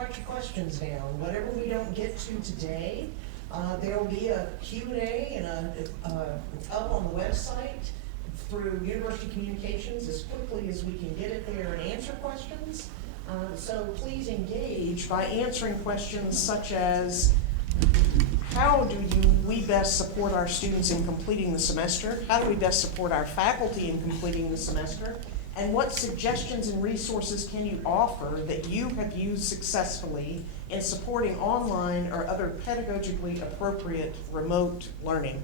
write your questions down. Whatever we don't get to today, there will be a Q&A and up on the website through University Communications as quickly as we can get it there and answer questions. So please engage by answering questions such as, how do we best support our students in completing the semester? How do we best support our faculty in completing the semester? And what suggestions and resources can you offer that you have used successfully in supporting online or other pedagogically appropriate remote learning?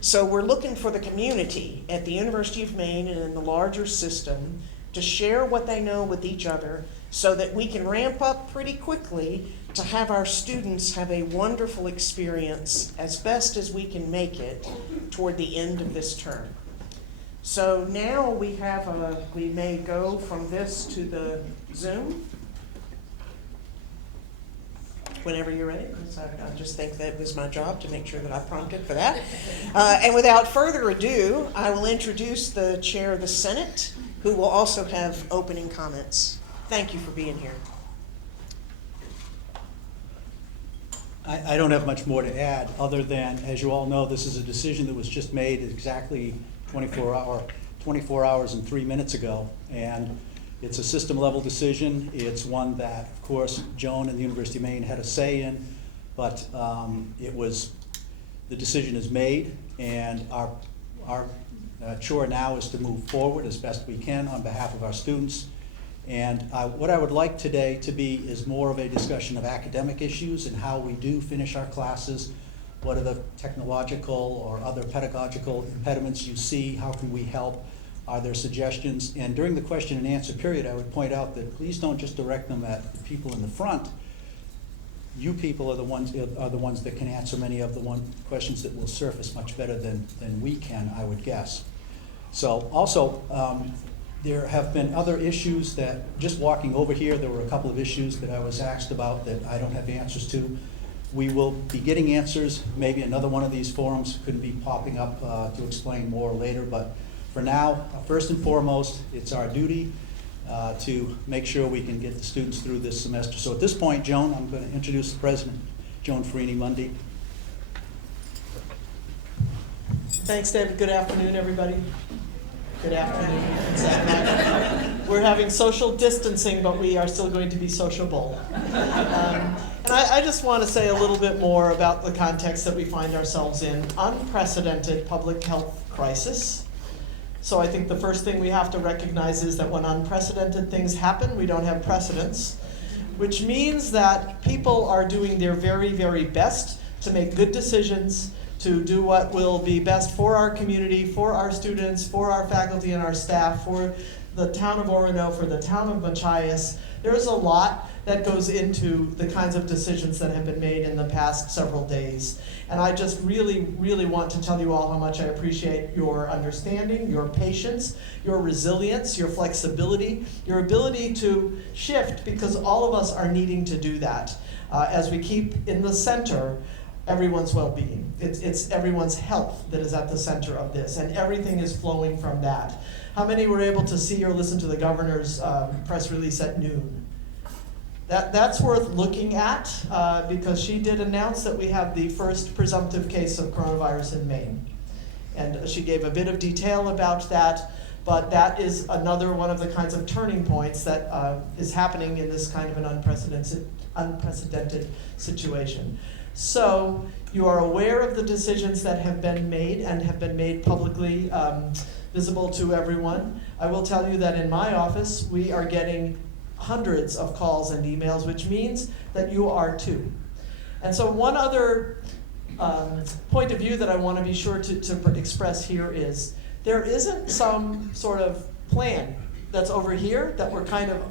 So we're looking for the community at the University of Maine and in the larger system to share what they know with each other so that we can ramp up pretty quickly to have our students have a wonderful experience as best as we can make it toward the end of this term. So now we may go from this to the Zoom. Whenever you're ready, I just think that was my job to make sure that I prompted for that. And without further ado, I will introduce the Chair of the Senate, who will also have opening comments. Thank you for being here. I don't have much more to add other than, as you all know, this is a decision that was just made exactly 24 hours and 3 minutes ago. And it's a system level decision. It's one that, of course, Joan and the University of Maine had a say in, but the decision is made, and our chore now is to move forward as best we can on behalf of our students. And what I would like today to be is more of a discussion of academic issues and how we do finish our classes. What are the technological or other pedagogical impediments you see? How can we help? Are there suggestions? And during the question and answer period, I would point out that please don't just direct them at the people in the front. You people are the ones that can answer many of the questions that will surface much better than we can, I would guess. So also, there have been other issues that, just walking over here, there were a couple of issues that I was asked about that I don't have answers to. We will be getting answers. Maybe another one of these forums could be popping up to explain more later, but for now, first and foremost, it's our duty to make sure we can get the students through this semester. So at this point, Joan, I'm going to introduce the president, Joan Ferrini-Mundy. Thanks, David. Good afternoon, everybody. Good afternoon. We're having social distancing, but we are still going to be sociable. And I just want to say a little bit more about the context that we find ourselves in. Unprecedented public health crisis. So I think the first thing we have to recognize is that when unprecedented things happen, we don't have precedents, which means that people are doing their very, very best to make good decisions, to do what will be best for our community, for our students, for our faculty and our staff, for the town of Orono, for the town of Machias. There's a lot that goes into the kinds of decisions that have been made in the past several days. And I just really, really want to tell you all how much I appreciate your understanding, your patience, your resilience, your flexibility, your ability to shift, because all of us are needing to do that as we keep in the center everyone's well-being. It's everyone's health that is at the center of this, and everything is flowing from that. How many were able to see or listen to the governor's press release at noon? That's worth looking at because she did announce that we have the first presumptive case of coronavirus in Maine. And she gave a bit of detail about that, but that is another one of the kinds of turning points that is happening in this kind of an unprecedented situation. So you are aware of the decisions that have been made and have been made publicly visible to everyone. I will tell you that in my office, we are getting hundreds of calls and emails, which means that you are too. And so one other point of view that I want to be sure to express here is there isn't some sort of plan that's over here that we're kind of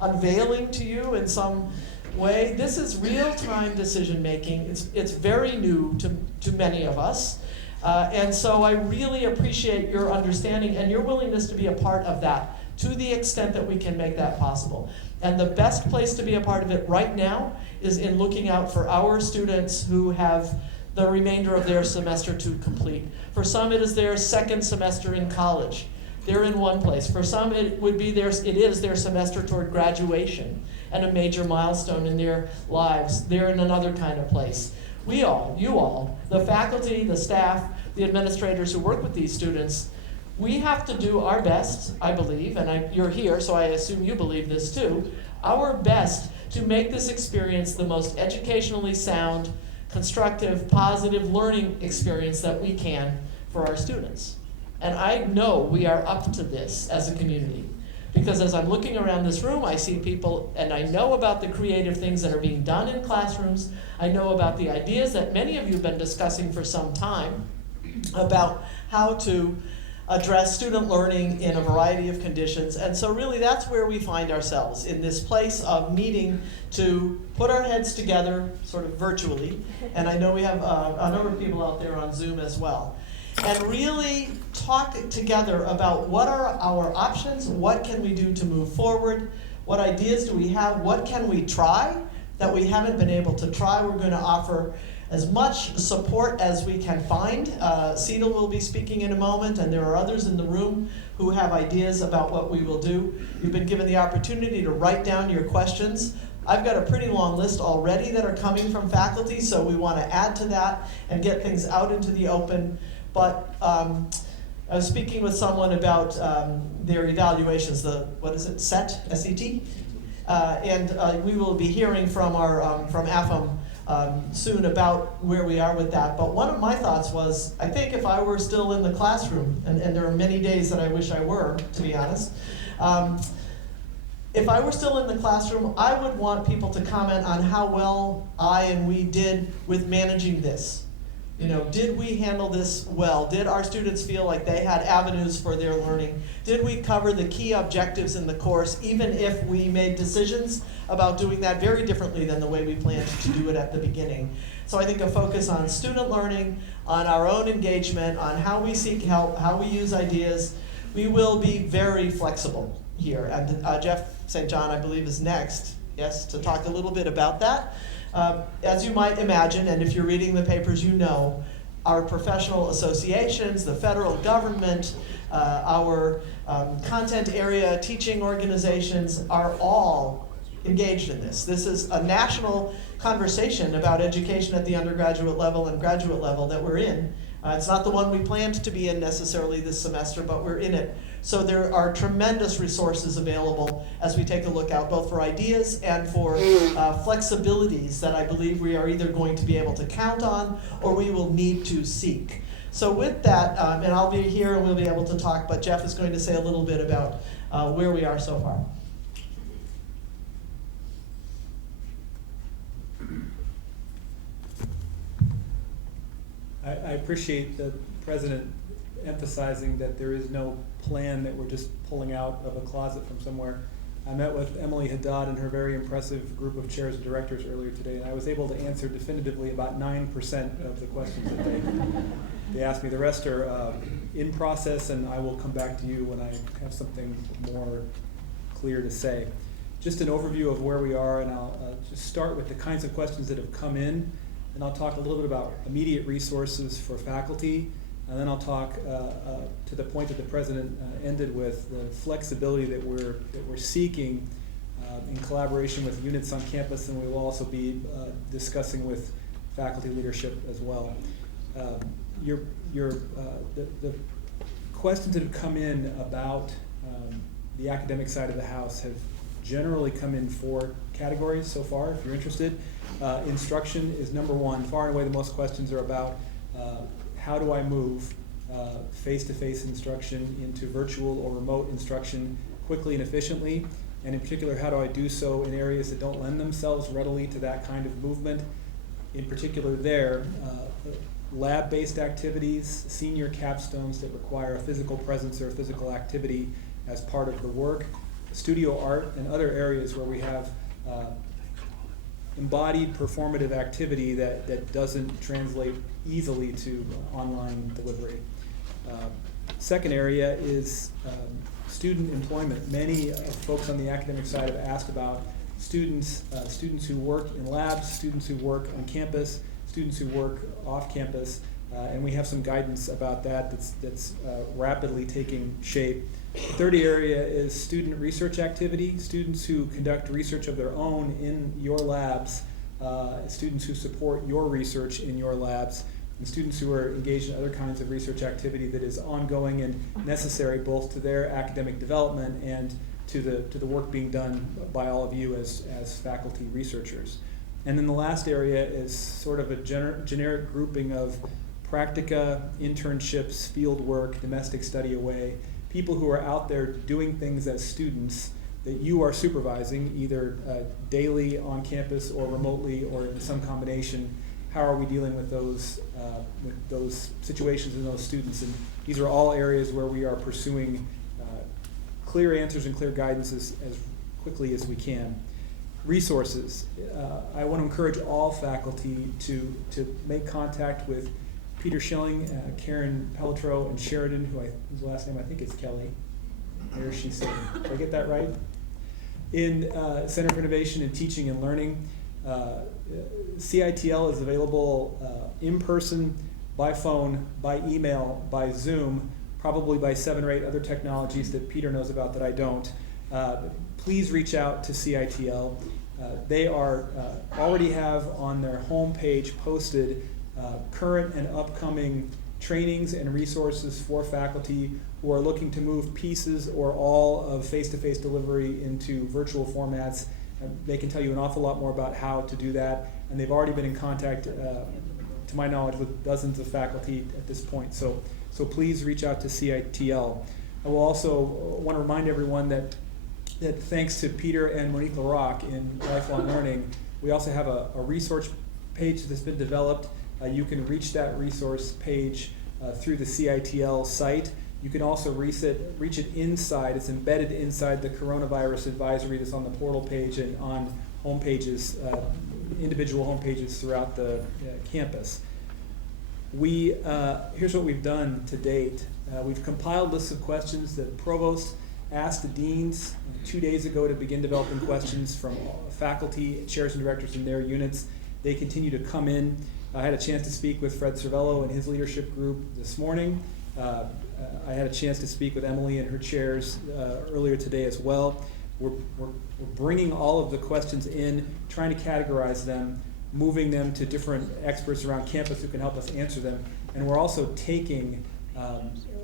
unveiling to you in some way. This is real-time decision making. It's very new to many of us. And so I really appreciate your understanding and your willingness to be a part of that to the extent that we can make that possible. And the best place to be a part of it right now is in looking out for our students who have the remainder of their semester to complete. For some, it is their second semester in college. They're in one place. For some, it is their semester toward graduation. and a major milestone in their lives, they're in another kind of place. We all, you all, the faculty, the staff, the administrators who work with these students, we have to do our best, I believe, and you're here, so I assume you believe this too, our best to make this experience the most educationally sound, constructive, positive learning experience that we can for our students. And I know we are up to this as a community. Because as I'm looking around this room, I see people, and I know about the creative things that are being done in classrooms. I know about the ideas that many of you have been discussing for some time about how to address student learning in a variety of conditions. And so really that's where we find ourselves, in this place of needing to put our heads together, sort of virtually. And I know we have a number of people out there on Zoom as well. And really talk together about what are our options, what can we do to move forward, what ideas do we have, what can we try that we haven't been able to try. We're going to offer as much support as we can find. Cedal will be speaking in a moment, and there are others in the room who have ideas about what we will do. You've been given the opportunity to write down your questions. I've got a pretty long list already that are coming from faculty, so we want to add to that and get things out into the open. But I was speaking with someone about their evaluations, what is it, SET, S-E-T? And we will be hearing from from AFM soon about where we are with that. But one of my thoughts was, I think if I were still in the classroom, and there are many days that I wish I were, to be honest, if I were still in the classroom, I would want people to comment on how well I and we did with managing this. You know, did we handle this well? Did our students feel like they had avenues for their learning? Did we cover the key objectives in the course, even if we made decisions about doing that very differently than the way we planned to do it at the beginning? So I think a focus on student learning, on our own engagement, on how we seek help, how we use ideas. We will be very flexible here. And Jeff St. John, I believe, is next, yes, to talk a little bit about that. As you might imagine, and if you're reading the papers, you know, our professional associations, the federal government, our content area teaching organizations are all engaged in this. This is a national conversation about education at the undergraduate level and graduate level that we're in. It's not the one we planned to be in necessarily this semester, but we're in it. So there are tremendous resources available as we take a look out, both for ideas and for flexibilities that I believe we are either going to be able to count on or we will need to seek. So with that, and I'll be here and we'll be able to talk, but Jeff is going to say a little bit about where we are so far. I appreciate the President emphasizing that there is no plan that we're just pulling out of a closet from somewhere. I met with Emily Haddad and her very impressive group of chairs and directors earlier today, and I was able to answer definitively about 9% of the questions that they asked me. The rest are in process, and I will come back to you when I have something more clear to say. Just an overview of where we are, and I'll just start with the kinds of questions that have come in, and I'll talk a little bit about immediate resources for faculty, and then I'll talk to the point that the President ended with, the flexibility that we're seeking in collaboration with units on campus, and we will also be discussing with faculty leadership as well. The questions that have come in about the academic side of the house have generally come in 4 categories so far, if you're interested. Instruction is number 1. Far and away the most questions are about how do I move face-to-face instruction into virtual or remote instruction quickly and efficiently, and in particular, how do I do so in areas that don't lend themselves readily to that kind of movement. In particular there, lab-based activities, senior capstones that require a physical presence or a physical activity as part of the work, studio art, and other areas where we have embodied performative activity that doesn't translate easily to online delivery. Second area is student employment. Many folks on the academic side have asked about students who work in labs, students who work on campus, students who work off campus, and we have some guidance about that that's rapidly taking shape. The third area is student research activity, students who conduct research of their own in your labs, students who support your research in your labs, and students who are engaged in other kinds of research activity that is ongoing and necessary both to their academic development and to the work being done by all of you as faculty researchers. And then the last area is sort of a generic grouping of practica, internships, field work, domestic study away, people who are out there doing things as students that you are supervising, either daily on campus or remotely or in some combination. How are we dealing with those situations and those students? And these are all areas where we are pursuing clear answers and clear guidance as quickly as we can. Resources. I want to encourage all faculty to make contact with Peter Schilling, Karen Pelletreau, and Sheridan, whose last name I think is Kelly. There she's sitting. Did I get that right? In Center for Innovation in Teaching and Learning. CITL is available in person, by phone, by email, by Zoom, probably by 7 or 8 other technologies that Peter knows about that I don't. Please reach out to CITL. They are already have on their homepage posted current and upcoming trainings and resources for faculty who are looking to move pieces or all of face-to-face delivery into virtual formats. They can tell you an awful lot more about how to do that, and they've already been in contact, to my knowledge, with dozens of faculty at this point. So please reach out to CITL. I will also want to remind everyone that thanks to Peter and Monique LaRock in Lifelong Learning, we also have a resource page that's been developed. You can reach that resource page through the CITL site. You can also reach it inside. It's embedded inside the coronavirus advisory that's on the portal page and on home pages, individual home pages throughout the campus. Here's what we've done to date. We've compiled lists of questions that Provost asked the deans 2 days ago to begin developing questions from faculty, chairs, and directors in their units. They continue to come in. I had a chance to speak with Fred Cervello and his leadership group this morning. I had a chance to speak with Emily and her chairs earlier today as well. We're bringing all of the questions in, trying to categorize them, moving them to different experts around campus who can help us answer them. And we're also taking,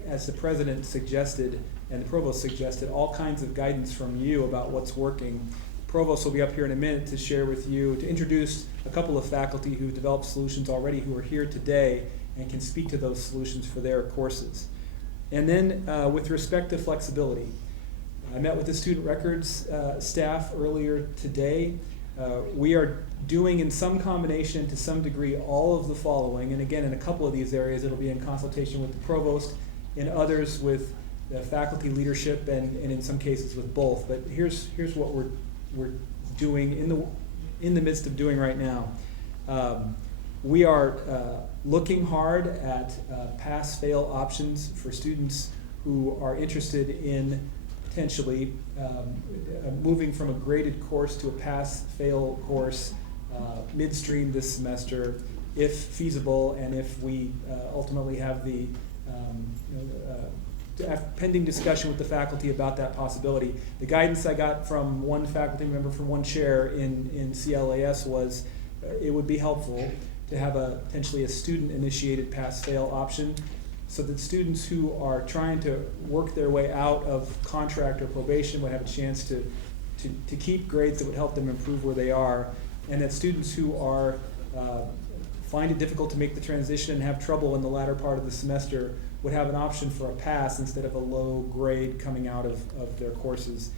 as the president suggested and the provost suggested, all kinds of guidance from you about what's working. Provost will be up here in a minute to share with you, to introduce a couple of faculty who developed solutions already who are here today and can speak to those solutions for their courses. And then with respect to flexibility, I met with the student records staff earlier today. We are doing in some combination to some degree all of the following, and again in a couple of these areas it'll be in consultation with the provost, in others with the faculty leadership, and in some cases with both. But here's what we're doing in the midst of doing right now. We are looking hard at pass-fail options for students who are interested in potentially moving from a graded course to a pass-fail course midstream this semester, if feasible, and if we ultimately have the pending discussion with the faculty about that possibility. The guidance I got from one faculty member from one chair in CLAS was it would be helpful to have potentially a student-initiated pass-fail option so that students who are trying to work their way out of contract or probation would have a chance to keep grades that would help them improve where they are, and that students who are find it difficult to make the transition and have trouble in the latter part of the semester would have an option for a pass instead of a low grade coming out of their courses.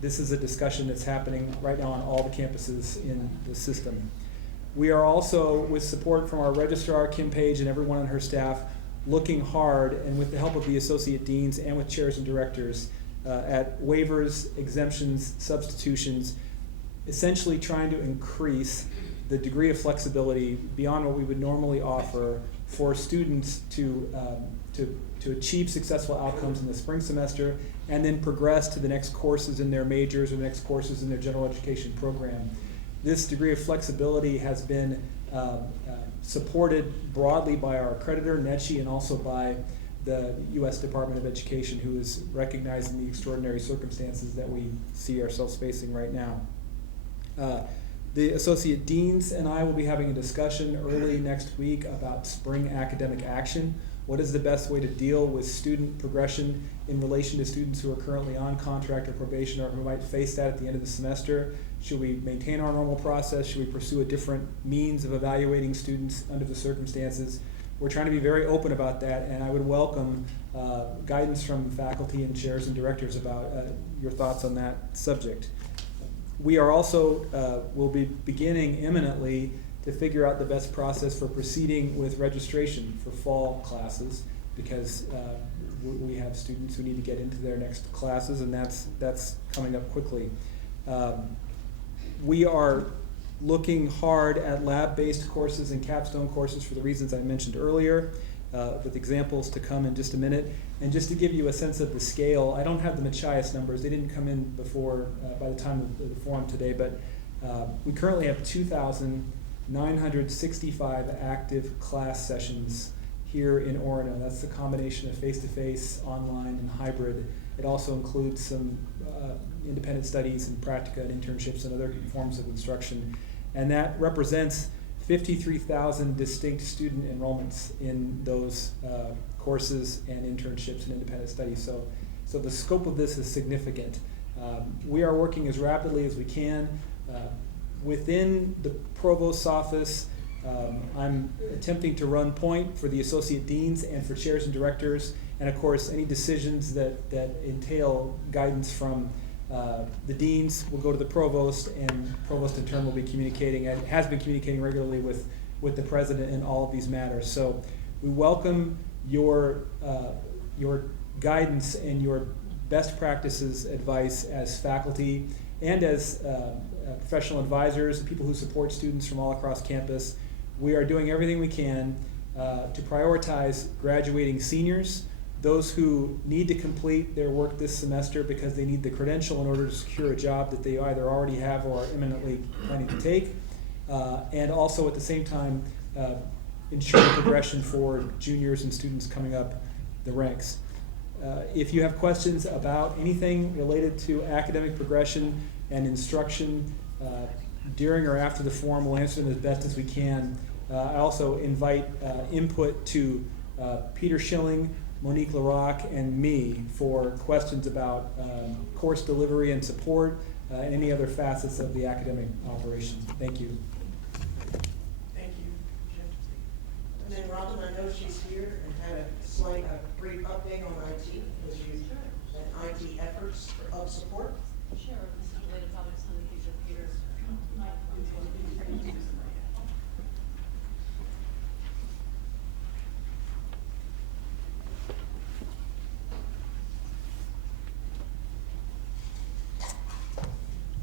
This is a discussion that's happening right now on all the campuses in the system. We are also, with support from our registrar, Kim Page, and everyone on her staff, looking hard, and with the help of the associate deans and with chairs and directors, at waivers, exemptions, substitutions, essentially trying to increase the degree of flexibility beyond what we would normally offer for students to achieve successful outcomes in the spring semester and then progress to the next courses in their majors or the next courses in their general education program. This degree of flexibility has been supported broadly by our accreditor, NETCHI, and also by the U.S. Department of Education, who is recognizing the extraordinary circumstances that we see ourselves facing right now. The Associate Deans and I will be having a discussion early next week about spring academic action. What is the best way to deal with student progression in relation to students who are currently on contract or probation or who might face that at the end of the semester? Should we maintain our normal process? Should we pursue a different means of evaluating students under the circumstances? We're trying to be very open about that, and I would welcome guidance from faculty and chairs and directors about your thoughts on that subject. We are also, will be beginning imminently to figure out the best process for proceeding with registration for fall classes, because we have students who need to get into their next classes, and that's coming up quickly. We are looking hard at lab-based courses and capstone courses for the reasons I mentioned earlier, with examples to come in just a minute. And just to give you a sense of the scale, I don't have the Machias numbers. They didn't come in before, by the time of the forum today, but we currently have 2,965 active class sessions here in Orono. That's the combination of face-to-face, online, and hybrid. It also includes some independent studies and practica and internships and other forms of instruction. And that represents 53,000 distinct student enrollments in those courses and internships and independent studies. So the scope of this is significant. We are working as rapidly as we can. Within the Provost's office, I'm attempting to run point for the Associate Deans and for chairs and directors, and of course any decisions that entail guidance from the deans will go to the provost, and provost in turn will be communicating, and has been communicating regularly with the president in all of these matters. So we welcome your guidance and your best practices advice as faculty and as professional advisors, people who support students from all across campus. We are doing everything we can to prioritize graduating seniors, those who need to complete their work this semester because they need the credential in order to secure a job that they either already have or are imminently planning to take, and also at the same time ensure progression for juniors and students coming up the ranks. If you have questions about anything related to academic progression and instruction during or after the forum, we'll answer them as best as we can. I also invite input to Peter Schilling, Monique LaRocque, and me for questions about course delivery and support and any other facets of the academic operation. Thank you. Thank you. And then Robin, I know she's here and had a brief update on IT, and IT efforts of support. Sure, this is related topics on the future of Peter's.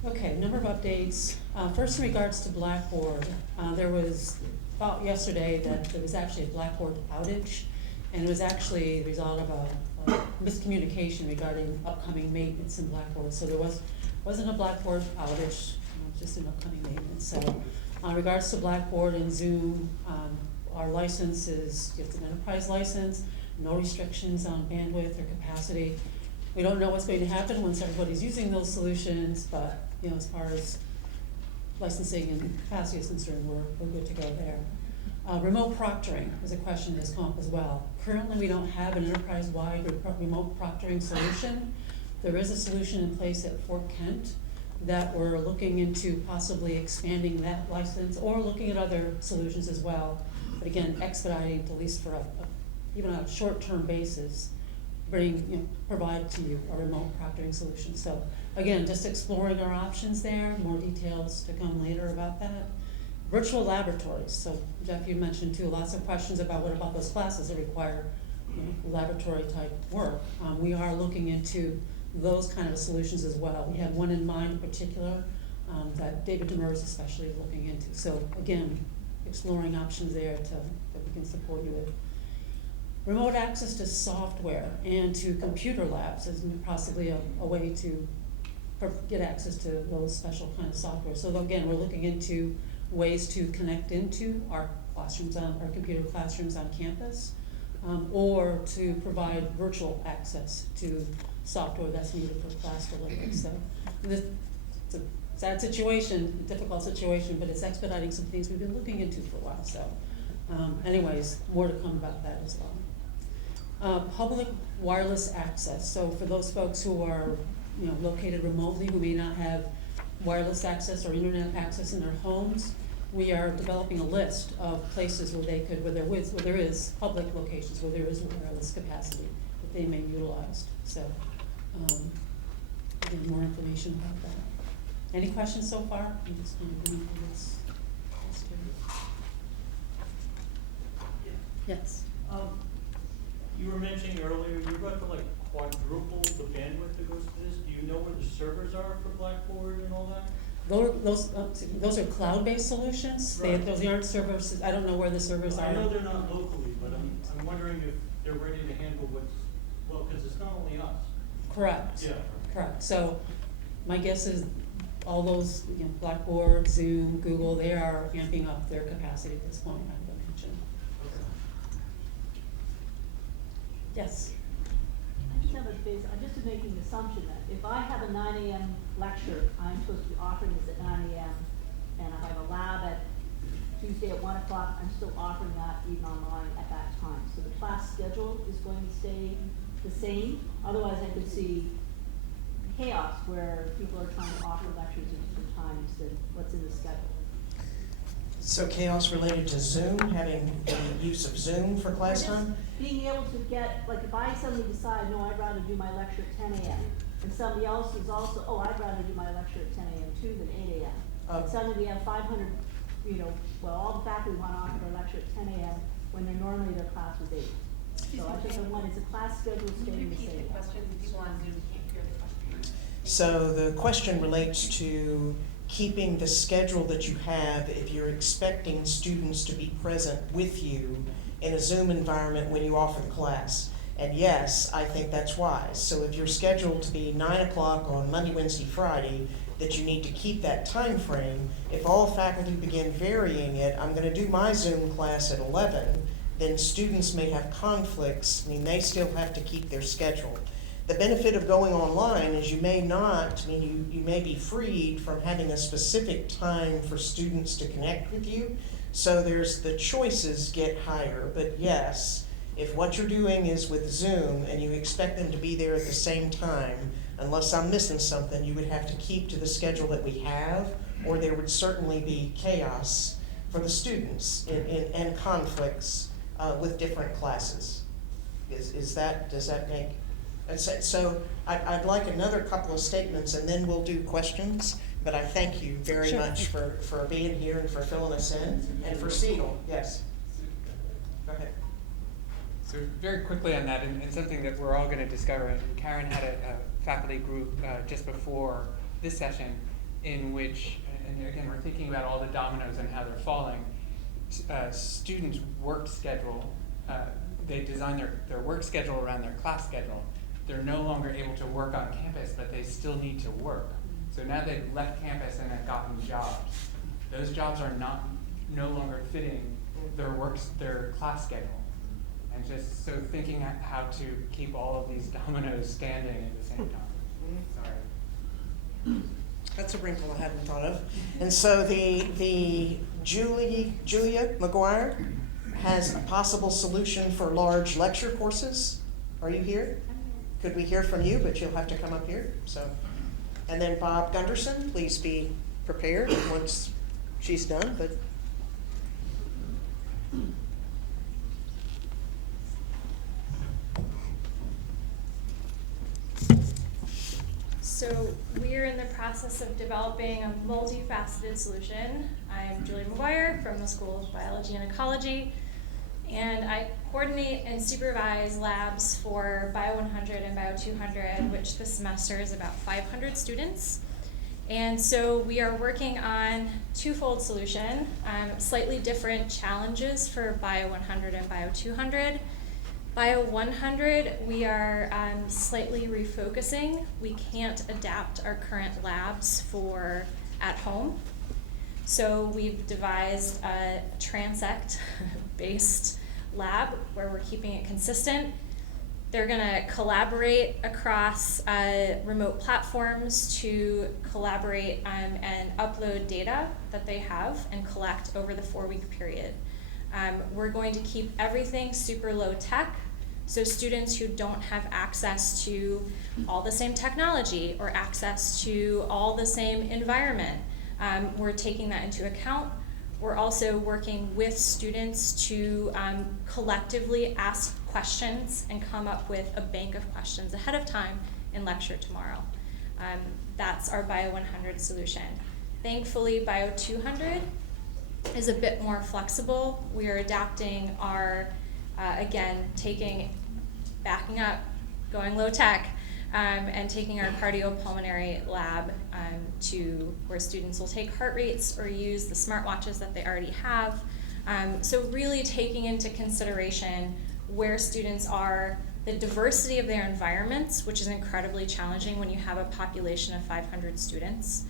Okay, number of updates. First, in regards to Blackboard, there was thought yesterday that there was actually a Blackboard outage, and it was actually the result of a miscommunication regarding upcoming maintenance in Blackboard. So there wasn't a Blackboard outage, just an upcoming maintenance. So, in regards to Blackboard and Zoom, our license is just an enterprise license, no restrictions on bandwidth or capacity. We don't know what's going to happen once everybody's using those solutions, but as far as licensing and capacity is concerned, we're good to go there. Remote proctoring is a question that's come up as well. Currently, we don't have an enterprise-wide remote proctoring solution. There is a solution in place at Fort Kent that we're looking into possibly expanding that license or looking at other solutions as well. But again, expediting, at least for even on a short-term basis, provide to you a remote proctoring solution. So again, just exploring our options there, more details to come later about that. Virtual laboratories, so Jeff, you mentioned too, lots of questions about what about those classes that require laboratory type work. We are looking into those kind of solutions as well. We have one in mind in particular that David Demers especially is looking into. So again, exploring options there that we can support you with. Remote access to software and to computer labs is possibly a way to get access to those special kind of software. So again, we're looking into ways to connect into our classrooms, our computer classrooms on campus, or to provide virtual access to software that's needed for class delivery. So it's a sad situation, difficult situation, but it's expediting some things we've been looking into for a while. So anyways, more to come about that as well. Public wireless access. So for those folks who are located remotely, who may not have wireless access or internet access in their homes, we are developing a list of places where they could, where there is public locations where there is wireless capacity that they may utilize. So, again, more information about that. Any questions so far? I'm just going to go through this. Yes. You were mentioning earlier, you're about to like quadruple the bandwidth that goes to this. Do you know where the servers are for Blackboard and all that? Those are cloud-based solutions. Right. Those aren't servers. I don't know where the servers are. I know they're not locally, but I'm wondering if they're ready to handle because it's not only us. Correct. Yeah. Correct. So my guess is all those, Blackboard, Zoom, Google, they are amping up their capacity at this point, I would imagine. Yes. I just have I'm just making the assumption that if I have a 9 a.m. lecture, I'm supposed to be offering this at 9 a.m. And if I have a lab at Tuesday at 1 o'clock, I'm still offering that even online at that time. So the class schedule is going to stay the same. Otherwise, I could see chaos where people are trying to offer lectures at different times than what's in the schedule. So chaos related to Zoom, having the use of Zoom for class Just time? being able to get, like if I suddenly decide, no, I'd rather do my lecture at 10 a.m. and somebody else is also, oh, I'd rather do my lecture at 10 a.m. too than 8 a.m. And suddenly we have 500, all the faculty want to offer their lecture at 10 a.m. when normally their class was 8. So I just want, is the class schedule staying the same? Repeat the question, people on Zoom can't hear the question. So the question relates to keeping the schedule that you have if you're expecting students to be present with you in a Zoom environment when you offer the class. And yes, I think that's wise. So if you're scheduled to be 9 o'clock on Monday, Wednesday, Friday, that you need to keep that time frame. If all faculty begin varying it, I'm going to do my Zoom class at 11, then students may have conflicts. I mean, they still have to keep their schedule. The benefit of going online is you may not, you may be freed from having a specific time for students to connect with you. So there's the choices get higher, but yes, if what you're doing is with Zoom and you expect them to be there at the same time, unless I'm missing something, you would have to keep to the schedule that we have, or there would certainly be chaos for the students and conflicts with different classes. Does that make? So I'd like another couple of statements and then we'll do questions, but I thank you very much for being here and for filling us in, and for Siegel, yes. Go ahead. So very quickly on that, and something that we're all going to discover, and Karen had a faculty group just before this session in which, and again, we're thinking about all the dominoes and how they're falling. Students' work schedule, they design their work schedule around their class schedule. They're no longer able to work on campus, but they still need to work. So now they've left campus and have gotten jobs. Those jobs are no longer fitting their class schedule. And just so thinking how to keep all of these dominoes standing at the same time. Sorry. That's a wrinkle I hadn't thought of. And so the Julia McGuire has a possible solution for large lecture courses. Are you here? Could we hear from you, but you'll have to come up here. So, and then Bob Gunderson, please be prepared once she's done. But So we're in the process of developing a multifaceted solution. I'm Julia McGuire from the School of Biology and Ecology, and I coordinate and supervise labs for Bio 100 and Bio 200, which this semester is about 500 students. And so we are working on twofold solution, slightly different challenges for Bio 100 and Bio 200. Bio 100, we are slightly refocusing. We can't adapt our current labs for at home. So we've devised a transect-based lab where we're keeping it consistent. They're gonna collaborate across remote platforms to collaborate and upload data that they have and collect over the 4-week period. We're going to keep everything super low tech, so students who don't have access to all the same technology or access to all the same environment, we're taking that into account. We're also working with students to collectively ask questions and come up with a bank of questions ahead of time in lecture tomorrow. That's our Bio 100 solution. Thankfully, Bio 200 is a bit more flexible. We are adapting our, again, backing up, going low tech, and taking our cardiopulmonary lab to where students will take heart rates or use the smartwatches that they already have. So really taking into consideration where students are, the diversity of their environments, which is incredibly challenging when you have a population of 500 students,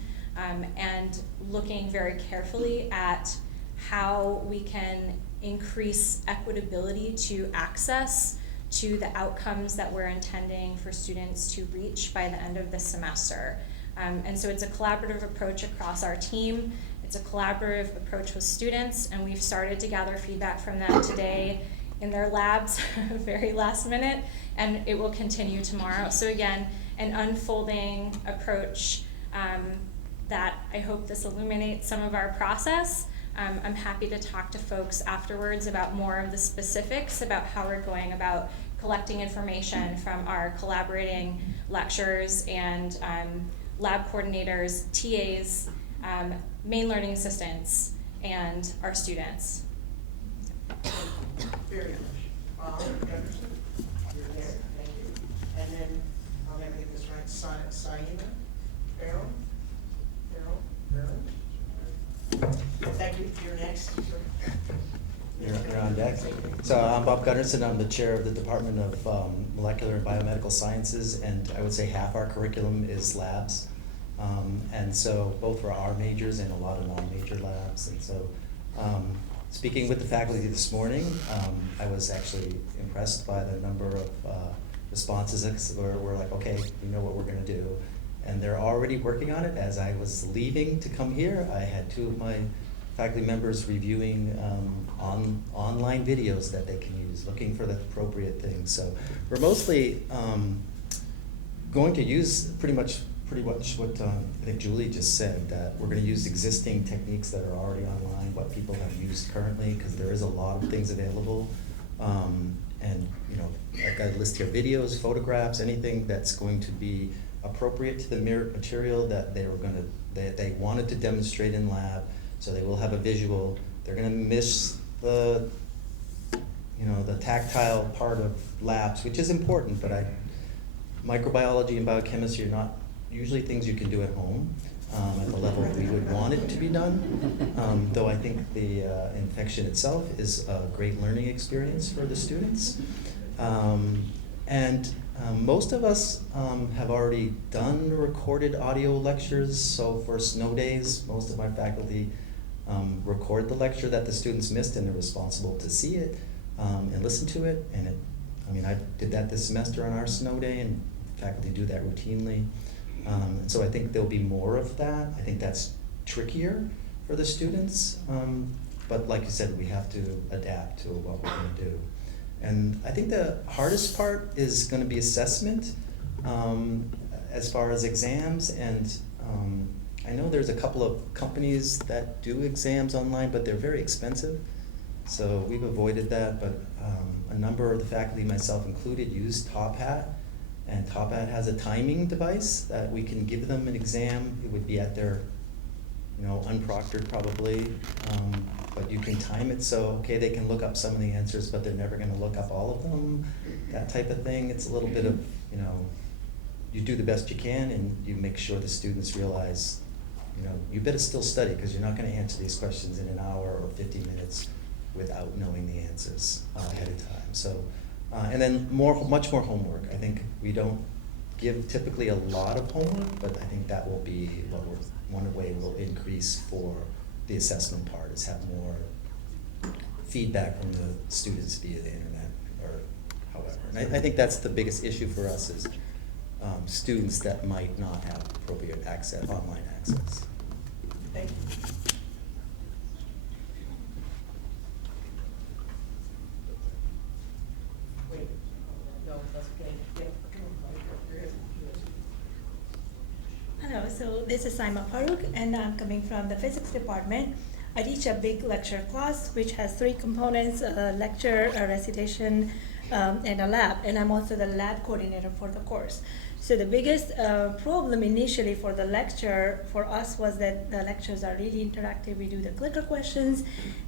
and looking very carefully at how we can increase equitability to access to the outcomes that we're intending for students to reach by the end of this semester. And so it's a collaborative approach across our team. It's a collaborative approach with students, and we've started to gather feedback from them today in their labs, very last minute, and it will continue tomorrow. So again, an unfolding approach that I hope this illuminates some of our process. I'm happy to talk to folks afterwards about more of the specifics about how we're going about collecting information from our collaborating lecturers and lab coordinators, TAs, main learning assistants, and our students. Very much. Gunderson, you're there, thank you. And then, I'll never get this right, Saina, Farrell? Thank you, you're next. You're on deck. So I'm Bob Gunderson. I'm the chair of the Department of Molecular and Biomedical Sciences, and I would say half our curriculum is labs. And so both for our majors and a lot of non-major labs. And so speaking with the faculty this morning, I was actually impressed by the number of responses. We're like, okay, we know what we're gonna do. And they're already working on it. As I was leaving to come here, I had 2 of my faculty members reviewing online videos that they can use, looking for the appropriate things. So we're mostly going to use pretty much what I think Julie just said, that we're going to use existing techniques that are already online, what people have used currently, because there is a lot of things available. And you know, I've got a list here: videos, photographs, anything that's going to be appropriate to the material that they wanted to demonstrate in lab. So they will have a visual. They're going to miss the tactile part of labs, which is important, but microbiology and biochemistry are not usually things you can do at home at the level we would want it to be done. Though I think the infection itself is a great learning experience for the students. Most of us have already done recorded audio lectures. So for snow days, most of my faculty record the lecture that the students missed, and they're responsible to see it and listen to it. And I did that this semester on our snow day, and faculty do that routinely. So I think there'll be more of that. I think that's trickier for the students. But like you said, we have to adapt to what we're going to do. And I think the hardest part is going to be assessment as far as exams. And I know there's a couple of companies that do exams online, but they're very expensive. So we've avoided that, but a number of the faculty, myself included, use Top Hat. And Top Hat has a timing device that we can give them an exam. It would be at their, unproctored probably, but you can time it so, okay, they can look up some of the answers, but they're never gonna look up all of them, that type of thing. It's a little bit of, you do the best you can, and you make sure the students realize, you better still study, because you're not gonna answer these questions in an hour or 50 minutes without knowing the answers ahead of time. So And then much more homework. I think we don't give typically a lot of homework, but I think that will be one way we'll increase for the assessment part, is have more feedback from the students via the internet or however. And I think that's the biggest issue for us is students that might not have appropriate access, online access. Thank you. Wait, no, that's okay. Yeah, come on, Hello, so this is Saima Farooq, and I'm coming from the physics department. I teach a big lecture class which has 3 components: a lecture, a recitation, and a lab. And I'm also the lab coordinator for the course. So the biggest problem initially for the lecture for us was that the lectures are really interactive. We do the clicker questions,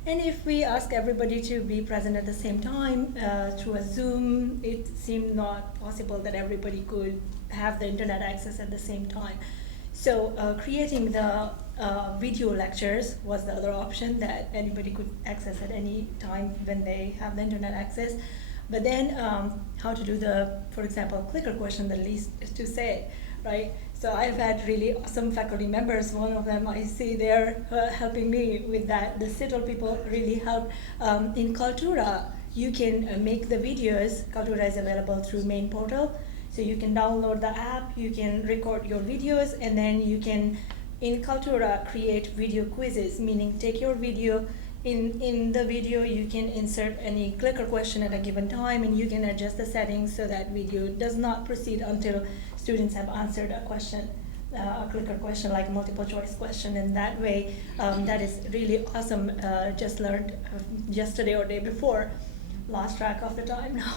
and if we ask everybody to be present at the same time through a Zoom, it seemed not possible that everybody could have the internet access at the same time. So creating the video lectures was the other option that anybody could access at any time when they have the internet access. But then how to do the, for example, clicker question, the least to say, right? So I've had really awesome faculty members. One of them I see there helping me with that. The CITL people really help. In Kaltura, you can make the videos. Kaltura is available through main portal. So you can download the app, you can record your videos, and then you can, in Kaltura, create video quizzes, meaning take your video. In the video, you can insert any clicker question at a given time, and you can adjust the settings so that video does not proceed until students have answered a question, a clicker question like multiple choice question. And that way, that is really awesome. Just learned yesterday or day before. Lost track of the time now.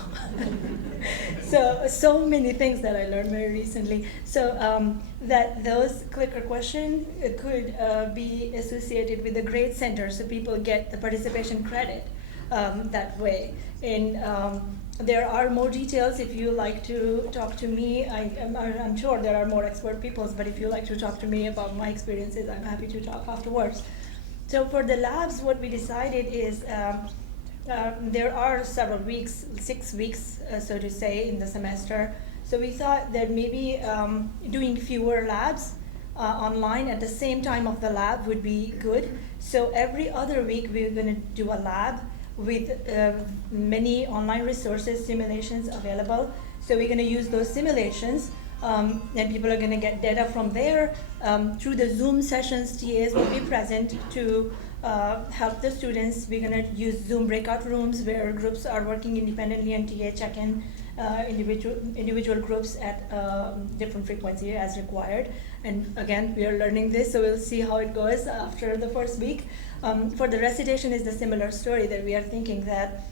so many things that I learned very recently. So that those clicker questions could be associated with the grade center, so people get the participation credit that way. And there are more details if you like to talk to me. I'm sure there are more expert people, but if you like to talk to me about my experiences, I'm happy to talk afterwards. So for the labs, what we decided is there are several weeks, 6 weeks, so to say, in the semester. So we thought that maybe doing fewer labs online at the same time of the lab would be good. So every other week we're going to do a lab with many online resources, simulations available. So we're going to use those simulations, and people are going to get data from there. Through the Zoom sessions, TAs will be present to help the students. We're going to use Zoom breakout rooms where groups are working independently, and TA check in individual groups at different frequency as required. And again, we are learning this, so we'll see how it goes after the first week. For the recitation is the similar story, that we are thinking that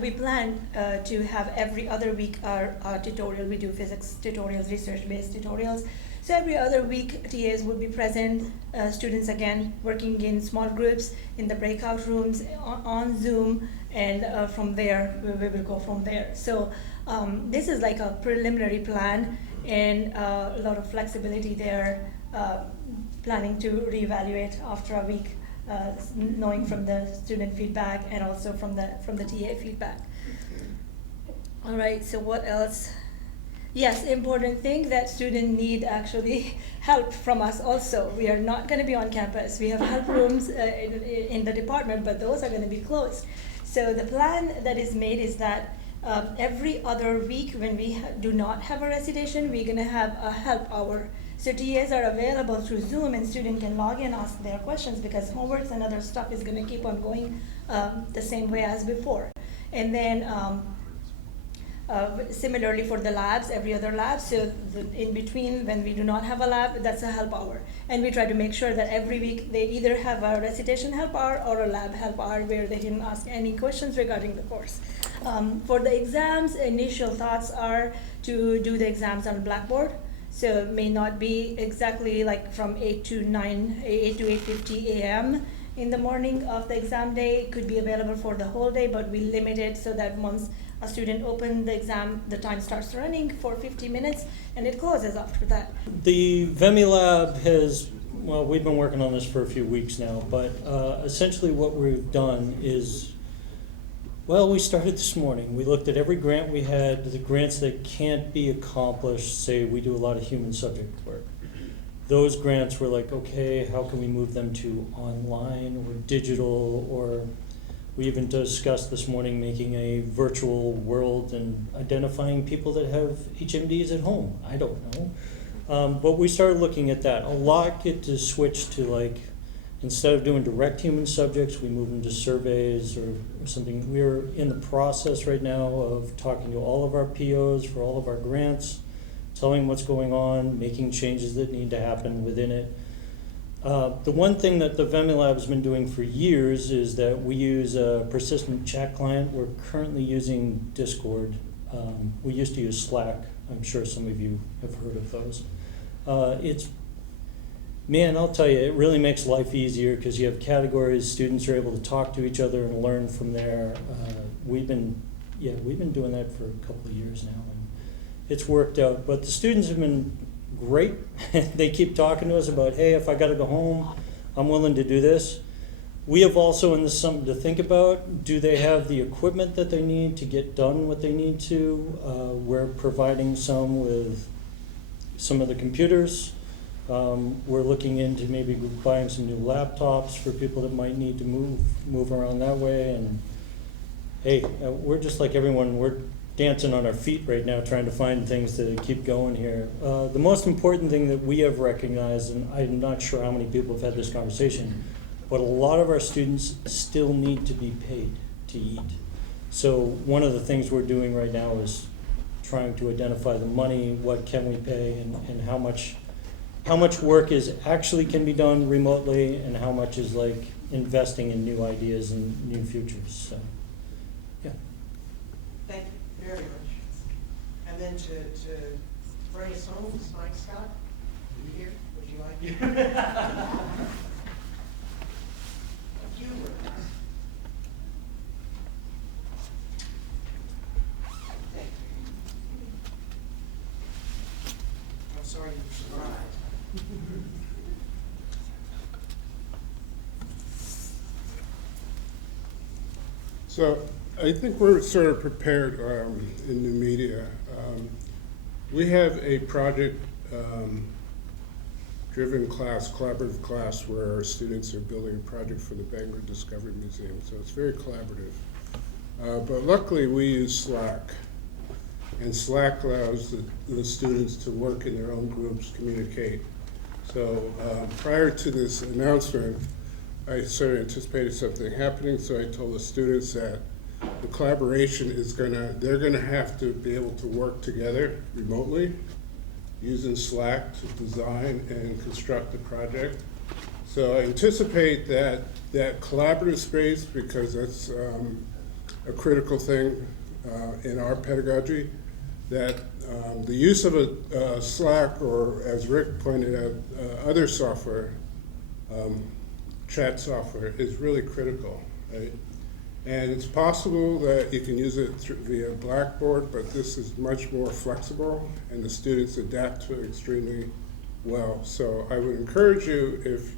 we plan to have every other week our tutorial. We do physics tutorials, research-based tutorials. So every other week, TAs would be present, students again working in small groups in the breakout rooms on Zoom, and from there, we will go from there. So this is like a preliminary plan, and a lot of flexibility there, planning to reevaluate after a week, knowing from the student feedback and also from the TA feedback. All right, so what else? Yes, important thing that students need actually help from us also. We are not going to be on campus. We have help rooms in the department, but those are going to be closed. So the plan that is made is that every other week when we do not have a recitation, we're going to have a help hour. So TAs are available through Zoom, and students can log in, ask their questions, because homeworks and other stuff is going to keep on going the same way as before. And then similarly for the labs, every other lab, so in between when we do not have a lab, that's a help hour. And we try to make sure that every week they either have a recitation help hour or a lab help hour where they can ask any questions regarding the course. For the exams, initial thoughts are to do the exams on Blackboard. So it may not be exactly like from 8 to 8:50 a.m. in the morning of the exam day. It could be available for the whole day, but we limit it so that once a student opens the exam, the time starts running for 50 minutes and it closes after that. The VemiLab has, well, we've been working on this for a few weeks now, but essentially what we've done is Well, we started this morning. We looked at every grant we had, the grants that can't be accomplished, say we do a lot of human subject work. Those grants were like, okay, how can we move them to online or digital, or we even discussed this morning making a virtual world and identifying people that have HMDs at home. I don't know. But we started looking at that. A lot get to switch to like, instead of doing direct human subjects, we move them to surveys or something. We're in the process right now of talking to all of our POs for all of our grants, telling them what's going on, making changes that need to happen within it. The one thing that the VemiLab has been doing for years is that we use a persistent chat client. We're currently using Discord. We used to use Slack. I'm sure some of you have heard of those. Man, I'll tell you, it really makes life easier because you have categories, students are able to talk to each other and learn from there. We've been doing that for a couple of years now, and it's worked out. But the students have been great. They keep talking to us about, hey, if I got to go home, I'm willing to do this. We have also, and this is something to think about, do they have the equipment that they need to get done what they need to? We're providing some with some of the computers. We're looking into maybe buying some new laptops for people that might need to move around that way. And hey, we're just like everyone. We're dancing on our feet right now, trying to find things to keep going here. The most important thing that we have recognized, and I'm not sure how many people have had this conversation, but a lot of our students still need to be paid to eat. So one of the things we're doing right now is trying to identify the money, what can we pay, and how much work is actually can be done remotely, and how much is like investing in new ideas and new futures. So, yeah. Thank you very much. And then to bring us home is Mike Scott. Are you here? Would you like? Gilbert. I'm sorry you were surprised. So I think we're sort of prepared in new media. We have a project driven class, collaborative class, where our students are building a project for the Bangor Discovery Museum. So it's very collaborative. But luckily we use Slack. And Slack allows the students to work in their own groups, communicate. So prior to this announcement, I sort of anticipated something happening, so I told the students that the collaboration is they're gonna have to be able to work together remotely using Slack to design and construct the project. So I anticipate that collaborative space, because that's a critical thing in our pedagogy, that the use of a Slack, or as Rick pointed out, other software, chat software, is really critical, right? And it's possible that you can use it via Blackboard, but this is much more flexible, and the students adapt to it extremely well. So I would encourage you, if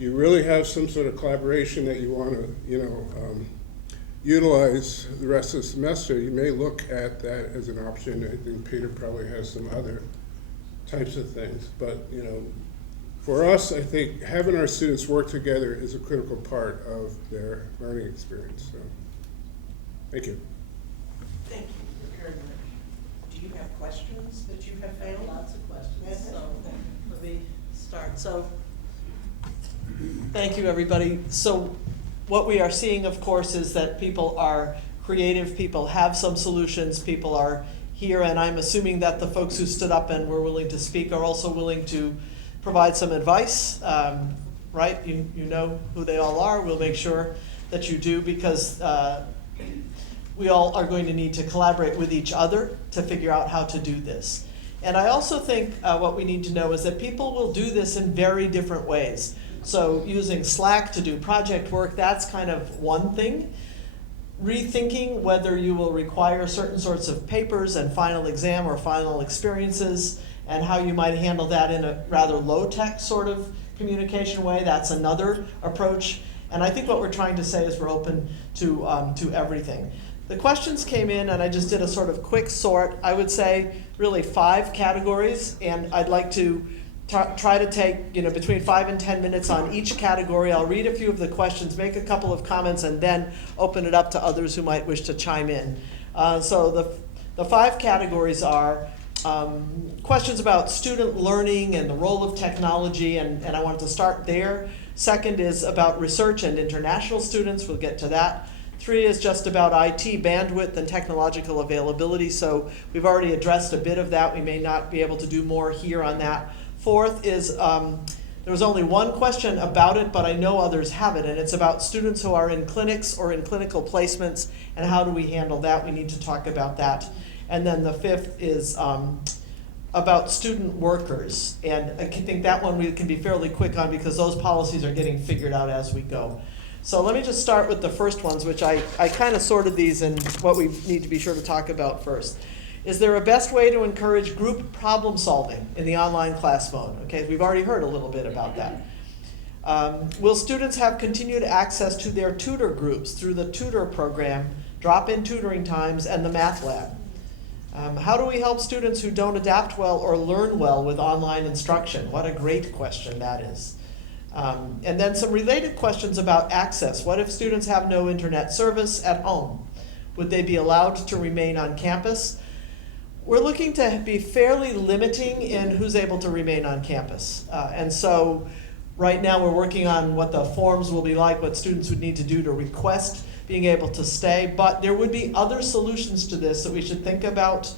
you really have some sort of collaboration that you want to, utilize the rest of the semester, you may look at that as an option. I think Peter probably has some other types of things, but for us, I think having our students work together is a critical part of their learning experience. So, thank you. Thank you very much. Do you have questions that you have found? Lots of questions, Yes. so let me start. So, thank you, everybody. So, what we are seeing, of course, is that people are creative, people have some solutions, people are here, and I'm assuming that the folks who stood up and were willing to speak are also willing to provide some advice, right? You know who they all are. We'll make sure that you do, because we all are going to need to collaborate with each other to figure out how to do this. And I also think what we need to know is that people will do this in very different ways. So using Slack to do project work, that's kind of one thing. Rethinking whether you will require certain sorts of papers and final exam or final experiences, and how you might handle that in a rather low-tech sort of communication way, that's another approach. And I think what we're trying to say is we're open to everything. The questions came in, and I just did a sort of quick sort. I would say really 5 categories, and I'd like to try to take between 5 and 10 minutes on each category. I'll read a few of the questions, make a couple of comments, and then open it up to others who might wish to chime in. So the 5 categories are questions about student learning and the role of technology, and I wanted to start there. Second is about research and international students. We'll get to that. 3 is just about IT bandwidth and technological availability. So we've already addressed a bit of that. We may not be able to do more here on that. 4th is there was only one question about it, but I know others have it, and it's about students who are in clinics or in clinical placements, and how do we handle that? We need to talk about that. And then the 5th is about student workers, and I think that one we can be fairly quick on because those policies are getting figured out as we go. So let me just start with the first ones, which I kind of sorted these in what we need to be sure to talk about first. Is there a best way to encourage group problem solving in the online class mode? Okay, we've already heard a little bit about that. Will students have continued access to their tutor groups through the tutor program, drop-in tutoring times, and the math lab? How do we help students who don't adapt well or learn well with online instruction? What a great question that is. And then some related questions about access. What if students have no internet service at home? Would they be allowed to remain on campus? We're looking to be fairly limiting in who's able to remain on campus. And so right now we're working on what the forms will be like, what students would need to do to request being able to stay. But there would be other solutions to this that we should think about.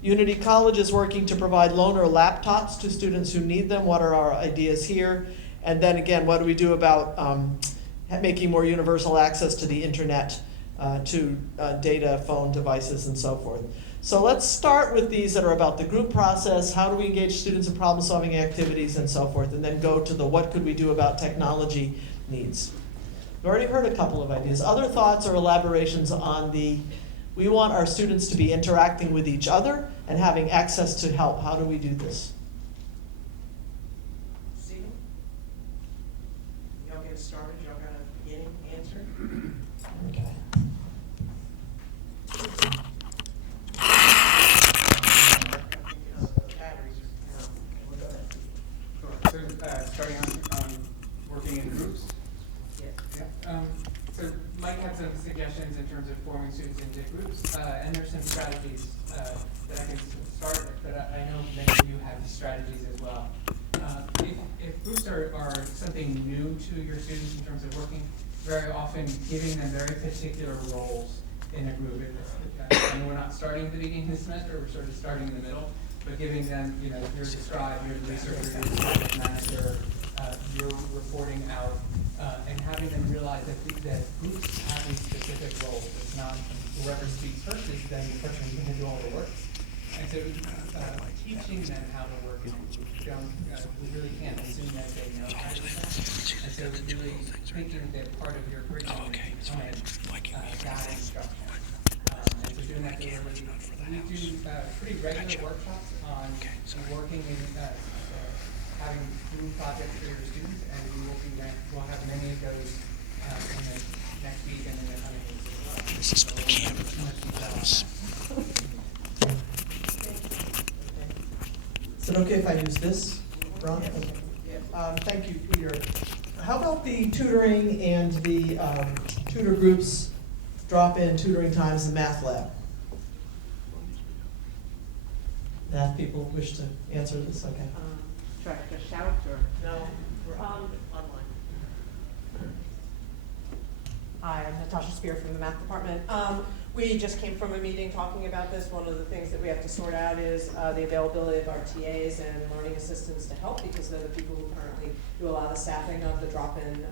Unity College is working to provide loaner laptops to students who need them. What are our ideas here? And then again, what do we do about making more universal access to the internet, to data, phone devices, and so forth? So let's start with these that are about the group process, how do we engage students in problem-solving activities, and so forth, and then go to the what could we do about technology needs. We've already heard a couple of ideas. Other thoughts or elaborations on we want our students to be interacting with each other and having access to help. How do we do this? Stephen? Y'all get started? Y'all got a beginning answer? Okay. So starting on working in groups? Yeah. So Mike had some suggestions in terms of forming students into groups, and there's some strategies that I can start with, but I know many of you have strategies as well. If groups are something new to your students in terms of working, very often giving them very particular roles in a group. And we're not starting at the beginning of the semester, we're sort of starting in the middle, but giving them, you're the scribe, you're the researcher, you're the project manager, you're reporting out, and having them realize that groups have these specific roles. It's not whoever speaks first is then the person who's going to do all the work. And so teaching them how to work in a group, we really can't assume that they know how to do that. And so really thinking that part of your curriculum is that instruction. And so doing that daily, we do pretty regular workshops on working in having group projects for your students, and we'll have many of those in the next week and in the coming weeks as well. This is for camera. Is it okay if I use this, Ron? Okay. Thank you, Peter. How about the tutoring and the tutor groups, drop-in tutoring times, the math lab? Math people wish to answer this? Okay. Should I just shout or? No, we're online. Hi, I'm Natasha Spear from the math department. We just came from a meeting talking about this. One of the things that we have to sort out is the availability of our TAs and learning assistants to help, because they're the people who currently do a lot of the staffing of the drop-in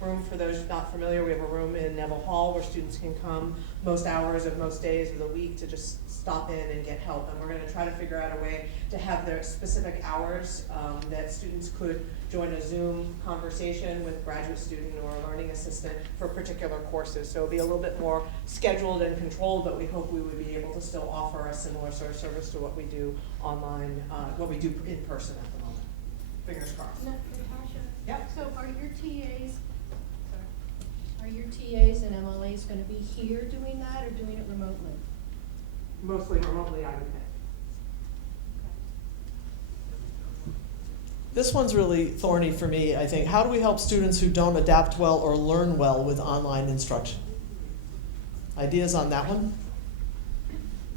room. For those not familiar, we have a room in Neville Hall where students can come most hours of most days of the week to just stop in and get help. And we're going to try to figure out a way to have their specific hours that students could join a Zoom conversation with a graduate student or a learning assistant for particular courses. So it'll be a little bit more scheduled and controlled, but we hope we would be able to still offer a similar sort of service to what we do online, what we do in person at the moment. Fingers crossed. Natasha? Yep. So are your TAs TAs and MLAs gonna be here doing that or doing it remotely? Mostly remotely, I would think. This one's really thorny for me, I think. How do we help students who don't adapt well or learn well with online instruction? Ideas on that one?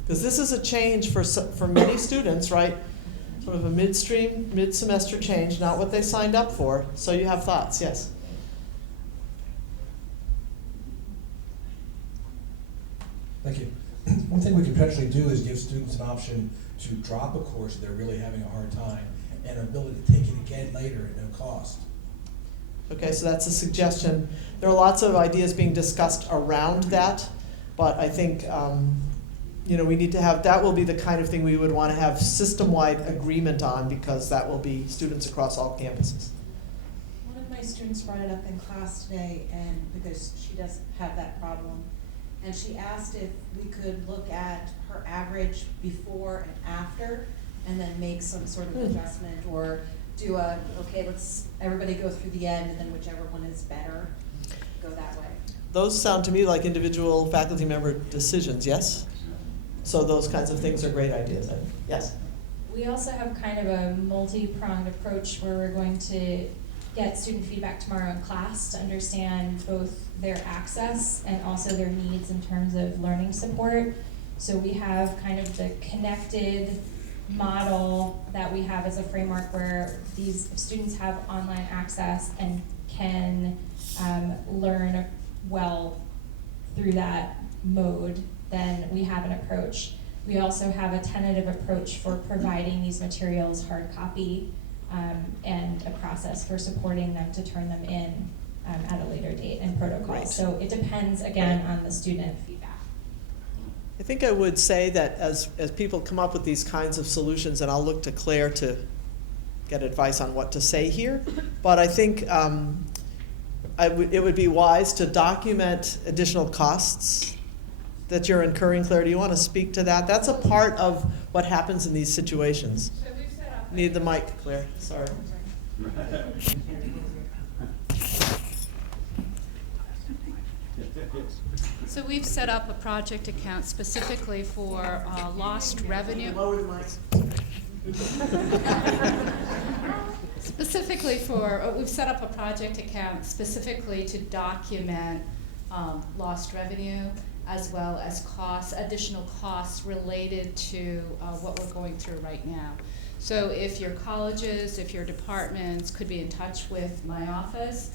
Because this is a change for many students, right? Sort of a mid-semester change, not what they signed up for. So you have thoughts, yes? Thank you. One thing we can potentially do is give students an option to drop a course if they're really having a hard time, and an ability to take it again later at no cost. Okay, so that's a suggestion. There are lots of ideas being discussed around that, but I think we need to have, that will be the kind of thing we would want to have system-wide agreement on, because that will be students across all campuses. One of my students brought it up in class today, and because she doesn't have that problem, and she asked if we could look at her average before and after, and then make some sort of adjustment, or do okay, let's everybody go through the end, and then whichever one is better, go that way. Those sound to me like individual faculty member decisions, yes? So those kinds of things are great ideas, I think. Yes? We also have kind of a multi-pronged approach where we're going to get student feedback tomorrow in class to understand both their access and also their needs in terms of learning support. So we have kind of the connected model that we have as a framework where these students have online access and can learn well through that mode. Then we have an approach. We also have a tentative approach for providing these materials hard copy and a process for supporting them to turn them in at a later date and protocols. Right. So it depends again on the student feedback. I think I would say that as people come up with these kinds of solutions, and I'll look to Claire to get advice on what to say here, but I think it would be wise to document additional costs that you're incurring. Claire, do you want to speak to that? That's a part of what happens in these situations. So we've set up Need the mic, Claire, sorry. So we've set up a project account specifically for lost revenue. Lower the mic. We've set up a project account specifically to document lost revenue as well as additional costs related to what we're going through right now. So if your colleges, if your departments could be in touch with my office,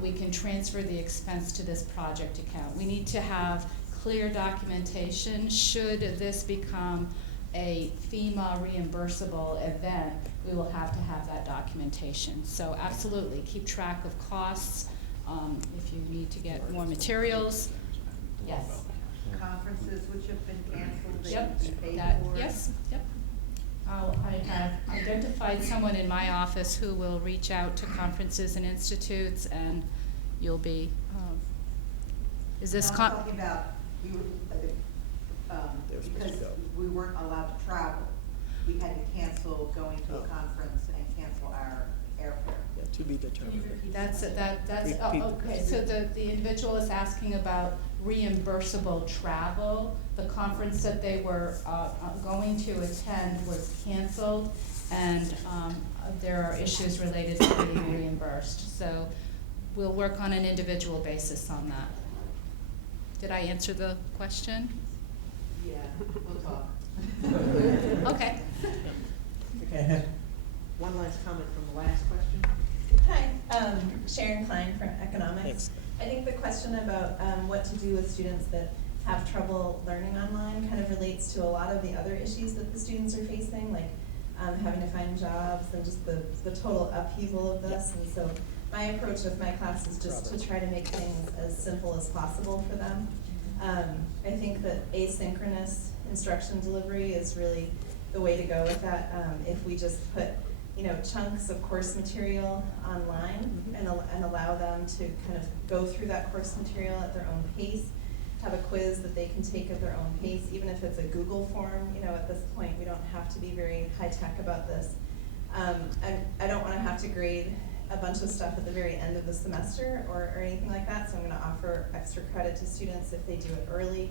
we can transfer the expense to this project account. We need to have clear documentation. Should this become a FEMA reimbursable event, we will have to have that documentation. So absolutely, keep track of costs. If you need to get more materials, yes. Conferences which have been canceled, they Yep, can be paid for? yes, yep. I have identified someone in my office who will reach out to conferences and institutes, and you'll be, is this I'm talking about, because we weren't allowed to travel, we had to cancel going to a conference and cancel our airfare. Yeah, to be determined. Okay, so the individual is asking about reimbursable travel. The conference that they were going to attend was canceled, and there are issues related to being reimbursed. So we'll work on an individual basis on that. Did I answer the question? Yeah, we'll talk. Okay. Okay, one last comment from the last question. Hi, Sharon Klein from Economics. Thanks. I think the question about what to do with students that have trouble learning online kind of relates to a lot of the other issues that the students are facing, like having to find jobs and just the total upheaval of this. And so my approach with my class is just to try to make things as simple as possible for them. I think that asynchronous instruction delivery is really the way to go with that. If we just put chunks of course material online and allow them to kind of go through that course material at their own pace, have a quiz that they can take at their own pace, even if it's a Google form. At this point we don't have to be very high tech about this. I don't want to have to grade a bunch of stuff at the very end of the semester or anything like that, so I'm gonna offer extra credit to students if they do it early,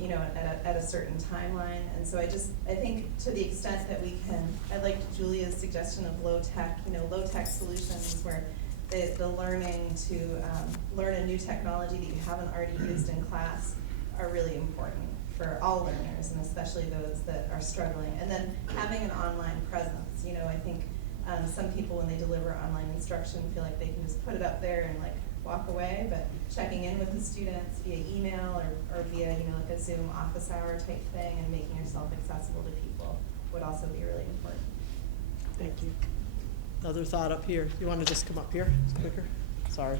you know, at a certain timeline. And so I think to the extent that we can, I liked Julia's suggestion of low-tech, you know, low-tech solutions where the learning to learn a new technology that you haven't already used in class are really important for all learners, and especially those that are struggling. And then having an online presence, you know, I think some people when they deliver online instruction feel like they can just put it up there and like walk away, but checking in with the students via email or via, you know, like a Zoom office hour type thing and making yourself accessible to people would also be really important. Thank you. Another thought up here. You want to just come up here? It's quicker. Sorry.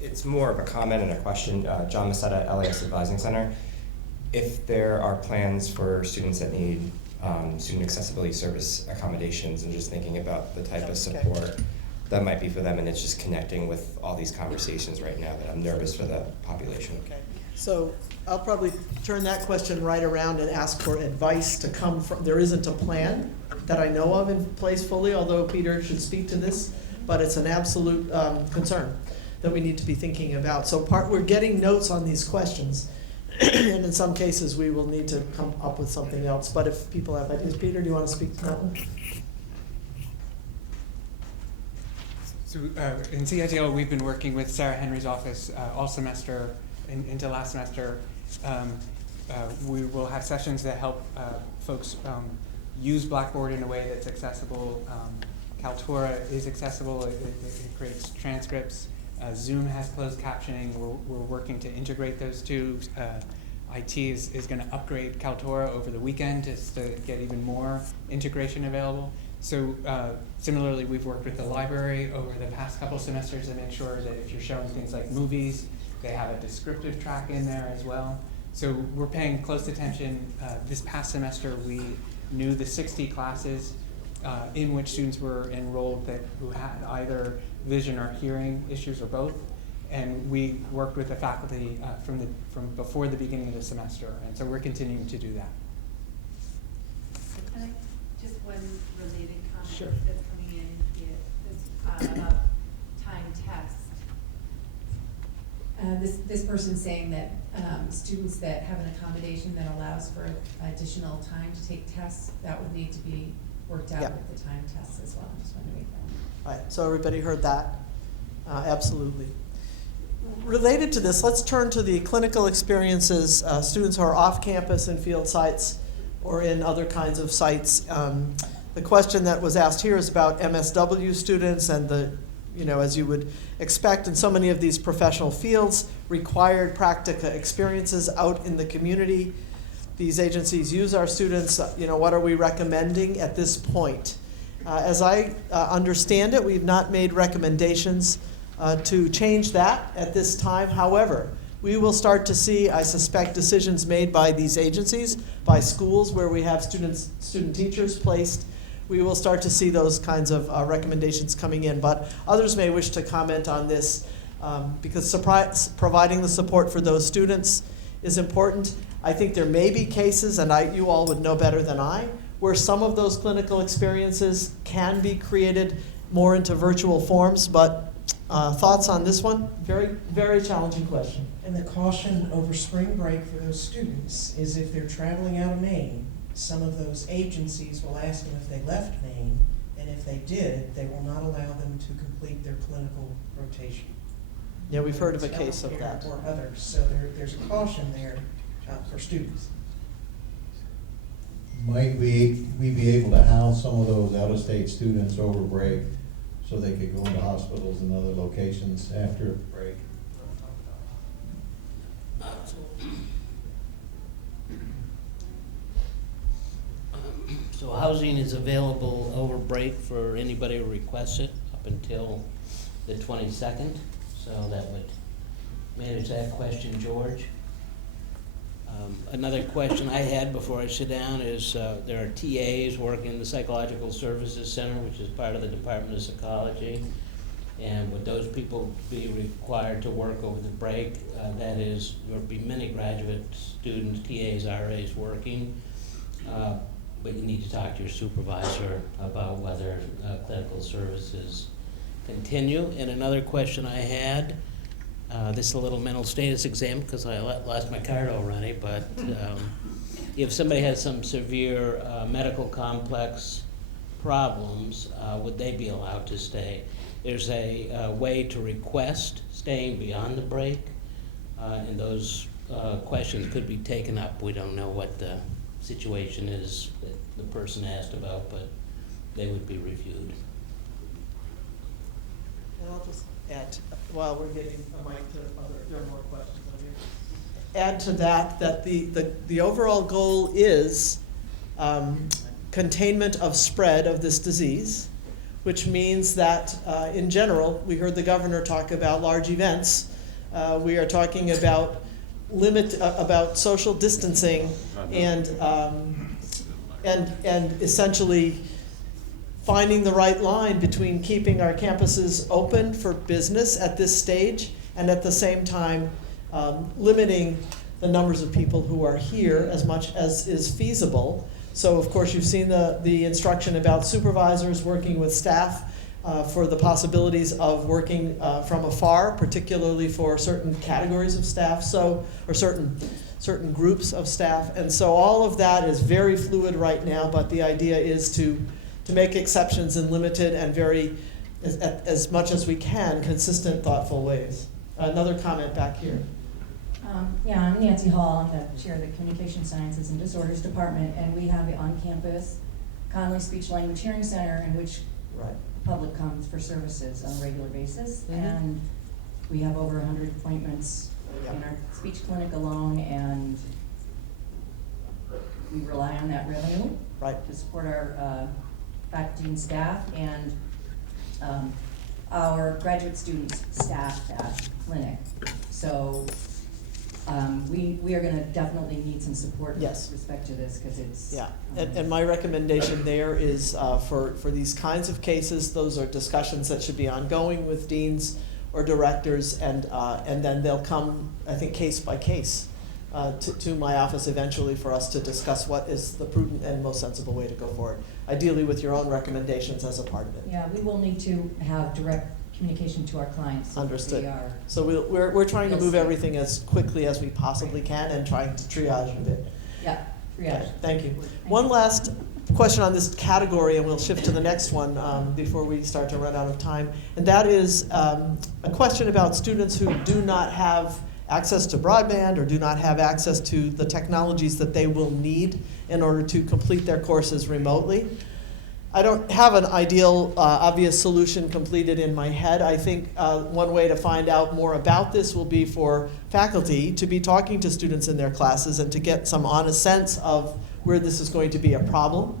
It's more of a comment and a question. John Massetta, LAS Advising Center. If there are plans for students that need student accessibility service accommodations, and just thinking about the type of support that might be for them, and it's just connecting with all these conversations right now that I'm nervous for the population. Okay. So I'll probably turn that question right around and ask for advice to come from, there isn't a plan that I know of in place fully, although Peter should speak to this, but it's an absolute concern that we need to be thinking about. So we're getting notes on these questions, and in some cases we will need to come up with something else. But if people have ideas, Peter, do you want to speak to that one? So in CITL, we've been working with Sarah Henry's office all semester into last semester. We will have sessions that help folks use Blackboard in a way that's accessible. Kaltura is accessible. It creates transcripts. Zoom has closed captioning. We're working to integrate those two. IT is going to upgrade Kaltura over the weekend to get even more integration available. So similarly, we've worked with the library over the past couple semesters to make sure that if you're showing things like movies, they have a descriptive track in there as well. So we're paying close attention. This past semester, we knew the 60 classes in which students were enrolled who had either vision or hearing issues or both, and we worked with the faculty from before the beginning of the semester, and so we're continuing to do that. Can I just one related comment Sure. that's coming in is about time tests. This person's saying that students that have an accommodation that allows for additional time to take tests, that would need to be worked out with the time tests as well. I'm just wondering. All right, so everybody heard that? Absolutely. Related to this, let's turn to the clinical experiences, students who are off campus in field sites or in other kinds of sites. The question that was asked here is about MSW students and the, you know, as you would expect in so many of these professional fields, required practica experiences out in the community. These agencies use our students, you know, what are we recommending at this point? As I understand it, we've not made recommendations to change that at this time. However, we will start to see, I suspect, decisions made by these agencies, by schools where we have student teachers placed. We will start to see those kinds of recommendations coming in. But others may wish to comment on this because providing the support for those students is important. I think there may be cases, and you all would know better than I, where some of those clinical experiences can be created more into virtual forms, but thoughts on this one? Very, very challenging question. And the caution over spring break for those students is if they're traveling out of Maine, some of those agencies will ask them if they left Maine, and if they did, they will not allow them to complete their clinical rotation. Yeah, we've heard of a case of that. Or others, so there's a caution there for students. Might we be able to house some of those out-of-state students over break so they could go into hospitals and other locations after break? So housing is available over break for anybody who requests it up until the 22nd. So that would manage that question, George. Another question I had before I sit down is there are TAs working in the Psychological Services Center, which is part of the Department of Psychology. And would those people be required to work over the break? That is, there would be many graduate students, TAs, RAs working. but you need to talk to your supervisor about whether clinical services continue. And another question I had, this is a little mental status exam because I lost my card already, but if somebody has some severe medical complex problems, would they be allowed to stay? There's a way to request staying beyond the break, and those questions could be taken up. We don't know what the situation is that the person asked about, but they would be reviewed. And I'll just add, while we're getting a mic to other, there are more questions on here. Add to that the overall goal is containment of spread of this disease, which means that in general, we heard the governor talk about large events. We are talking about about social distancing and essentially finding the right line between keeping our campuses open for business at this stage and at the same time limiting the numbers of people who are here as much as is feasible. So of course you've seen the instruction about supervisors working with staff for the possibilities of working from afar, particularly for certain categories of staff, or certain groups of staff. And so all of that is very fluid right now, but the idea is to make exceptions in limited and very, as much as we can, consistent, thoughtful ways. Another comment back here. Yeah, I'm Nancy Hall. I'm the chair of the Communication Sciences and Disorders Department, and we have an on-campus Conley Speech Language Hearing Center in which the public comes for services on a regular basis. Mm-hmm. And we have over 100 appointments in our speech clinic alone, and we rely on that revenue to support our faculty and staff and our graduate students staff that clinic. So we are going to definitely need some support with respect to this because it's and my recommendation there is for these kinds of cases, those are discussions that should be ongoing with deans or directors, and then they'll come, I think, case by case to my office eventually for us to discuss what is the prudent and most sensible way to go forward, ideally with your own recommendations as a part of it. Yeah, we will need to have direct communication to our clients. So Understood. they are So we're trying to Yes. move everything as quickly as we possibly can and trying to triage a bit. Yeah, triage. Okay, thank you. One last question on this category, and we'll shift to the next one before we start to run out of time. And that is a question about students who do not have access to broadband or do not have access to the technologies that they will need in order to complete their courses remotely. I don't have an ideal, obvious solution completed in my head. I think one way to find out more about this will be for faculty to be talking to students in their classes and to get some honest sense of where this is going to be a problem.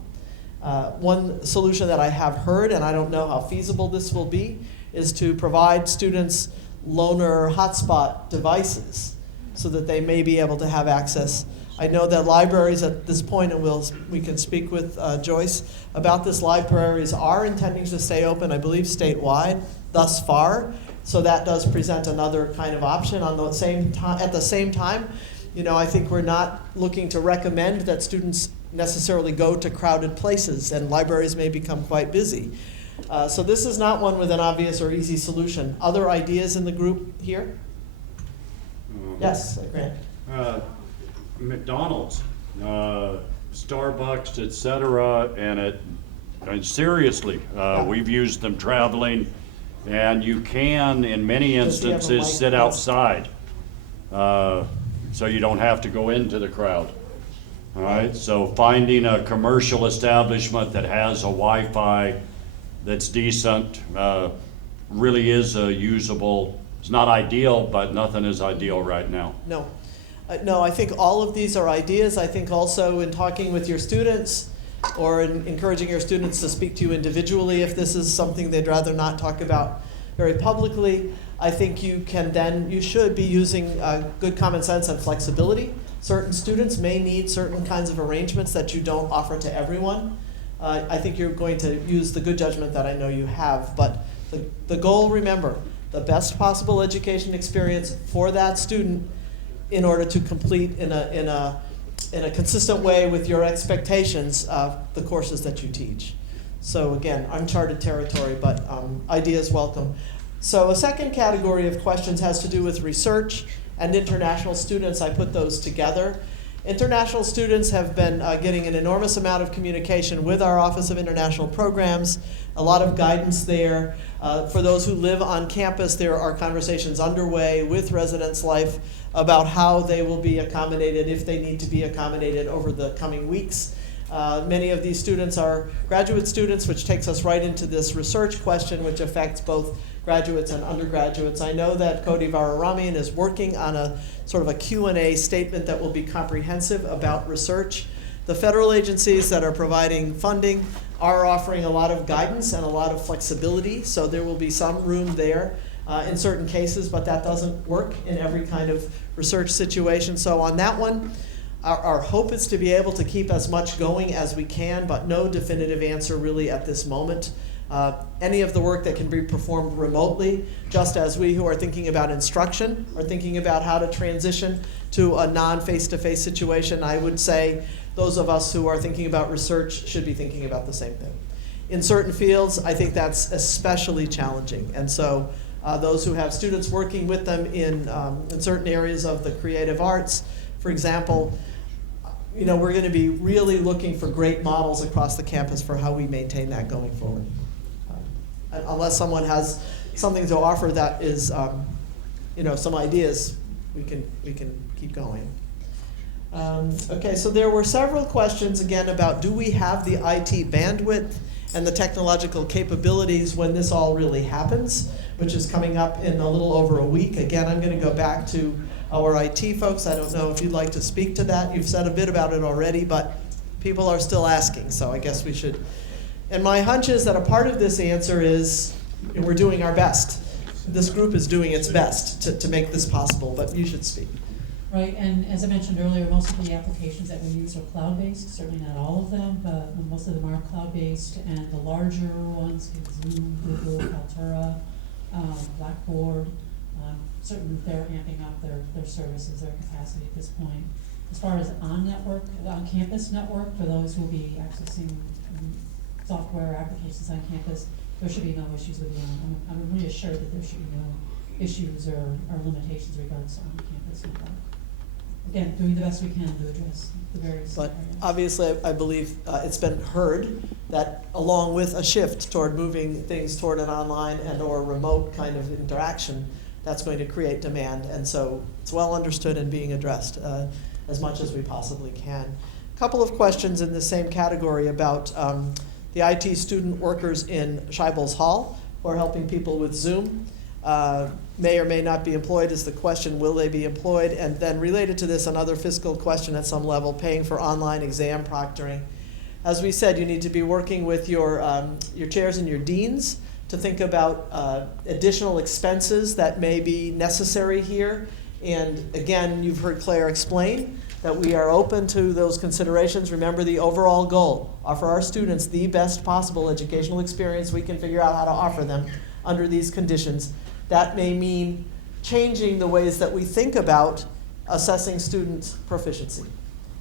One solution that I have heard, and I don't know how feasible this will be, is to provide students loaner hotspot devices so that they may be able to have access. I know that libraries at this point, and we can speak with Joyce about this, libraries are intending to stay open, I believe, statewide thus far. So that does present another kind of option. At the same time, I think we're not looking to recommend that students necessarily go to crowded places, and libraries may become quite busy. So this is not one with an obvious or easy solution. Other ideas in the group here? Yes, Grant. McDonald's, Starbucks, etc., and seriously, we've used them traveling, and you can, in many instances, sit outside, so you don't have to go into the crowd. All right, so finding a commercial establishment that has a Wi-Fi that's decent really is a usable. It's not ideal, but nothing is ideal right now. No. No, I think all of these are ideas. I think also in talking with your students or in encouraging your students to speak to you individually if this is something they'd rather not talk about very publicly, I think you should be using good common sense and flexibility. Certain students may need certain kinds of arrangements that you don't offer to everyone. I think you're going to use the good judgment that I know you have, but the goal, remember, the best possible education experience for that student in order to complete in a in a consistent way with your expectations of the courses that you teach. So again, uncharted territory, but ideas welcome. So a second category of questions has to do with research and international students. I put those together. International students have been getting an enormous amount of communication with our Office of International Programs, a lot of guidance there. For those who live on campus, there are conversations underway with Residence Life about how they will be accommodated, if they need to be accommodated over the coming weeks. Many of these students are graduate students, which takes us right into this research question, which affects both graduates and undergraduates. I know that Cody Vararamian is working on a sort of a Q&A statement that will be comprehensive about research. The federal agencies that are providing funding are offering a lot of guidance and a lot of flexibility, so there will be some room there in certain cases, but that doesn't work in every kind of research situation. So on that one, our hope is to be able to keep as much going as we can, but no definitive answer really at this moment. Any of the work that can be performed remotely, just as we who are thinking about instruction are thinking about how to transition to a non-face-to-face situation, I would say those of us who are thinking about research should be thinking about the same thing. In certain fields, I think that's especially challenging. And so those who have students working with them in certain areas of the creative arts, for example, you know, we're going to be really looking for great models across the campus for how we maintain that going forward. Unless someone has something to offer that is, you know, some ideas, we can keep going. Okay, so there were several questions again about, do we have the IT bandwidth and the technological capabilities when this all really happens, which is coming up in a little over a week. Again, I'm going to go back to our IT folks. I don't know if you'd like to speak to that. You've said a bit about it already, but people are still asking, so I guess we should. And my hunch is that a part of this answer is we're doing our best. This group is doing its best to make this possible, but you should speak. Right, and as I mentioned earlier, most of the applications that we use are cloud-based, certainly not all of them, but most of them are cloud-based, and the larger ones, Zoom, Google, Kaltura, Blackboard, certainly they're amping up their services, their capacity at this point. As far as on-campus network, for those who will be accessing software applications on campus, there should be no issues with I'm reassured that there should be no issues or limitations regards to on-campus network. Again, doing the best we can to address the various But areas. obviously, I believe it's been heard that along with a shift toward moving things toward an online and or remote kind of interaction, that's going to create demand. And so it's well understood and being addressed as much as we possibly can. A couple of questions in the same category about the IT student workers in Scheibels Hall who are helping people with Zoom. May or may not be employed is the question, will they be employed? And then related to this, another fiscal question at some level, paying for online exam proctoring. As we said, you need to be working with your chairs and your deans to think about additional expenses that may be necessary here. And again, you've heard Claire explain that we are open to those considerations. Remember the overall goal, offer our students the best possible educational experience we can figure out how to offer them under these conditions. That may mean changing the ways that we think about assessing student proficiency.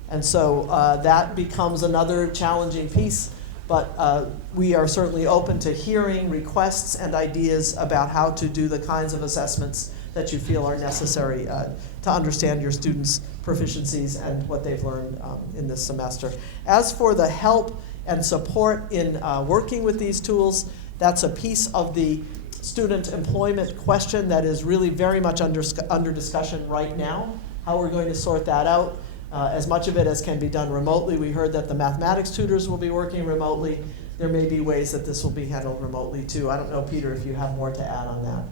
And so that becomes another challenging piece, but we are certainly open to hearing requests and ideas about how to do the kinds of assessments that you feel are necessary to understand your students' proficiencies and what they've learned in this semester. As for the help and support in working with these tools, that's a piece of the student employment question that is really very much under discussion right now, how we're going to sort that out. As much of it as can be done remotely. We heard that the mathematics tutors will be working remotely. There may be ways that this will be handled remotely too. I don't know, Peter, if you have more to add on that,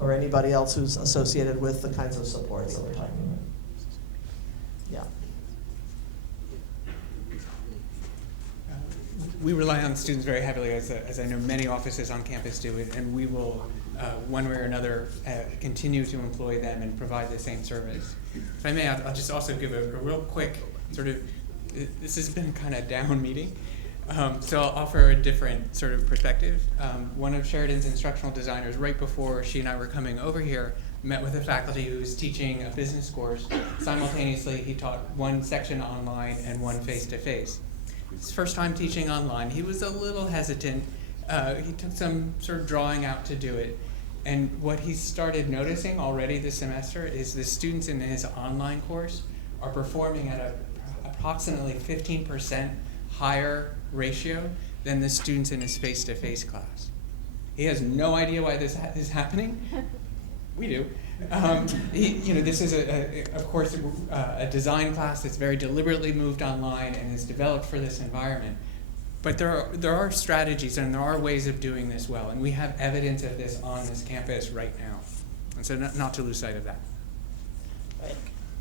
or anybody else who's associated with the kinds of supports that we're talking about. Yeah. We rely on students very heavily, as I know many offices on campus do, and we will, one way or another, continue to employ them and provide the same service. If I may, I'll just also give a real quick sort of, this has been kind of down meeting, so I'll offer a different sort of perspective. One of Sheridan's instructional designers, right before she and I were coming over here, met with a faculty who was teaching a business course. Simultaneously, he taught one section online and one face-to-face. His first time teaching online, he was a little hesitant. He took some sort of drawing out to do it. And what he started noticing already this semester is the students in his online course are performing at approximately 15% higher ratio than the students in his face-to-face class. He has no idea why this is happening. We do. This is, of course, a design class that's very deliberately moved online and is developed for this environment. But there are strategies and there are ways of doing this well, and we have evidence of this on this campus right now. And so not to lose sight of that. Right.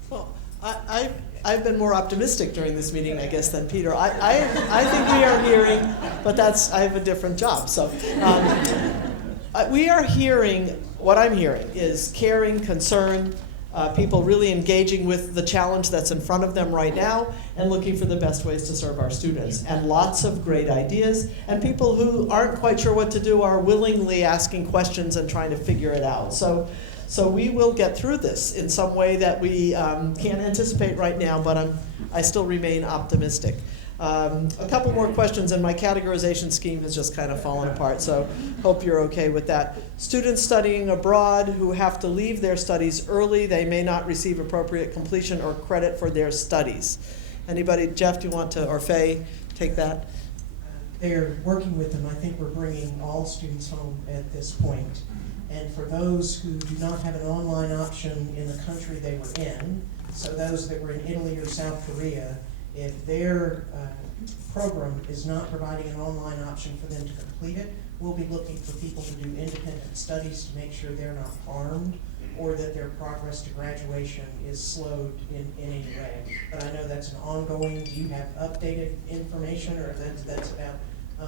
Well, I've been more optimistic during this meeting, I guess, than Peter. I think we are hearing, but I have a different job. So we are hearing, what I'm hearing is caring, concern, people really engaging with the challenge that's in front of them right now and looking for the best ways to serve our students. And lots of great ideas. And people who aren't quite sure what to do are willingly asking questions and trying to figure it out. So we will get through this in some way that we can't anticipate right now, but I still remain optimistic. A couple more questions, and my categorization scheme has just kind of fallen apart, so hope you're okay with that. Students studying abroad who have to leave their studies early, they may not receive appropriate completion or credit for their studies. Anybody, Jeff, do you want to, or Faye, take that? They're working with them. I think we're bringing all students home at this point. And for those who do not have an online option in the country they were in, so those that were in Italy or South Korea, if their program is not providing an online option for them to complete it, we'll be looking for people to do independent studies to make sure they're not harmed or that their progress to graduation is slowed in any way. But I know that's an ongoing. Do you have updated information, or that's about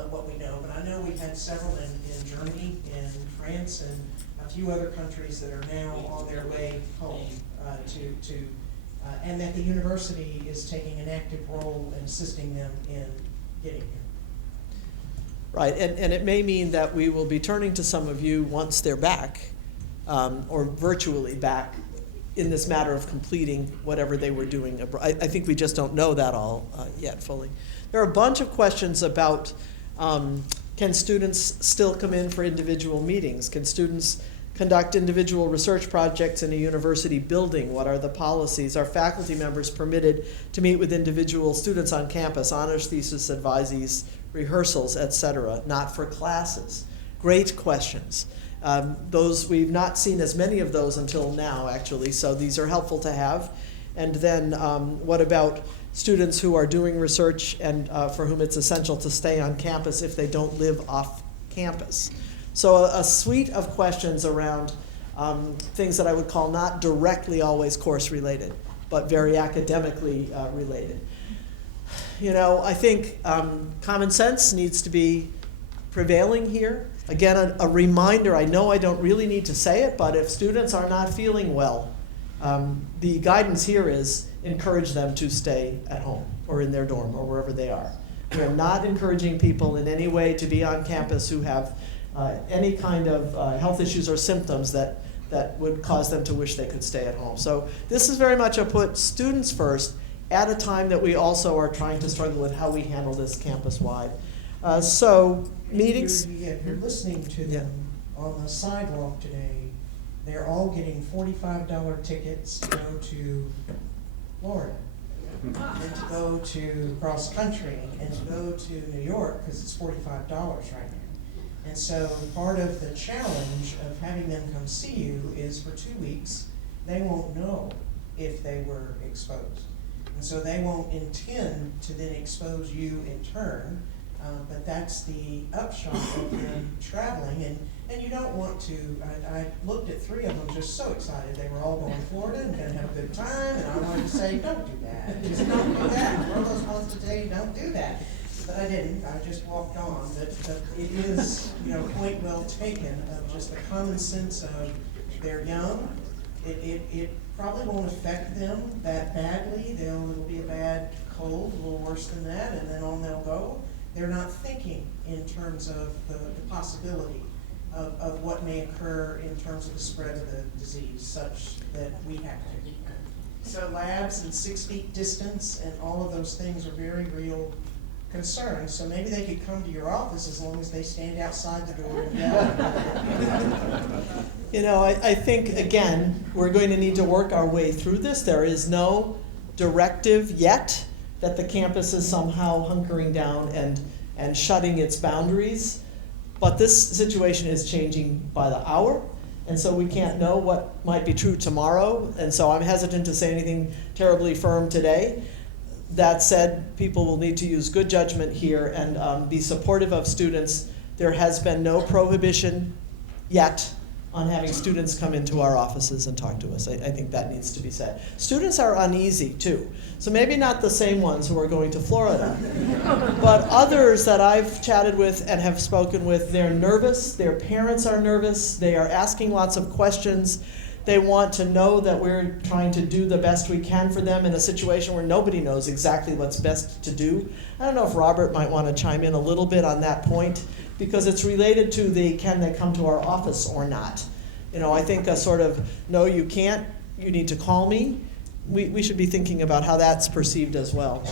what we know? But I know we've had several in Germany, in France, and a few other countries that are now on their way home and that the university is taking an active role in assisting them in getting here. Right, and it may mean that we will be turning to some of you once they're back, or virtually back, in this matter of completing whatever they were doing. I think we just don't know that all yet fully. There are a bunch of questions about can students still come in for individual meetings? Can students conduct individual research projects in a university building? What are the policies? Are faculty members permitted to meet with individual students on campus, honors thesis advisees, rehearsals, etc., not for classes? Great questions. Those, we've not seen as many of those until now, actually, so these are helpful to have. And then what about students who are doing research and for whom it's essential to stay on campus if they don't live off campus? So a suite of questions around things that I would call not directly always course related, but very academically related. You know, I think common sense needs to be prevailing here. Again, a reminder, I know I don't really need to say it, but if students are not feeling well, the guidance here is encourage them to stay at home or in their dorm or wherever they are. We are not encouraging people in any way to be on campus who have any kind of health issues or symptoms that would cause them to wish they could stay at home. So this is very much a put students first at a time that we also are trying to struggle with how we handle this campus-wide. So meetings? If you're listening to them on the sidewalk today, they're all getting $45 tickets to go to Florida, and to go to cross country, and to go to New York, because it's $45 right now. And so part of the challenge of having them come see you is for 2 weeks, they won't know if they were exposed. And so they won't intend to then expose you in turn, but that's the upshot of them traveling. And you don't want to, I looked at 3 of them just so excited. They were all going to Florida and going to have a good time, and I wanted to say, don't do that. Just don't do that. Provost wants to tell you, don't do that. But I didn't, I just walked on. But it is, point well taken of just the common sense of they're young. It probably won't affect them that badly. It'll be a bad cold, a little worse than that, and then on they'll go. They're not thinking in terms of the possibility of what may occur in terms of the spread of the disease, such that we have to. So labs and 6 feet distance and all of those things are very real concerns. So maybe they could come to your office as long as they stand outside the door and yell. You know, I think, again, we're going to need to work our way through this. There is no directive yet that the campus is somehow hunkering down and shutting its boundaries. But this situation is changing by the hour, and so we can't know what might be true tomorrow. And so I'm hesitant to say anything terribly firm today. That said, people will need to use good judgment here and be supportive of students. There has been no prohibition yet on having students come into our offices and talk to us. I think that needs to be said. Students are uneasy too. So maybe not the same ones who are going to Florida, but others that I've chatted with and have spoken with, they're nervous, their parents are nervous, they are asking lots of questions. They want to know that we're trying to do the best we can for them in a situation where nobody knows exactly what's best to do. I don't know if Robert might want to chime in a little bit on that point, because it's related to the can they come to our office or not. You know, I think a sort of, no, you can't, you need to call me. We should be thinking about how that's perceived as well.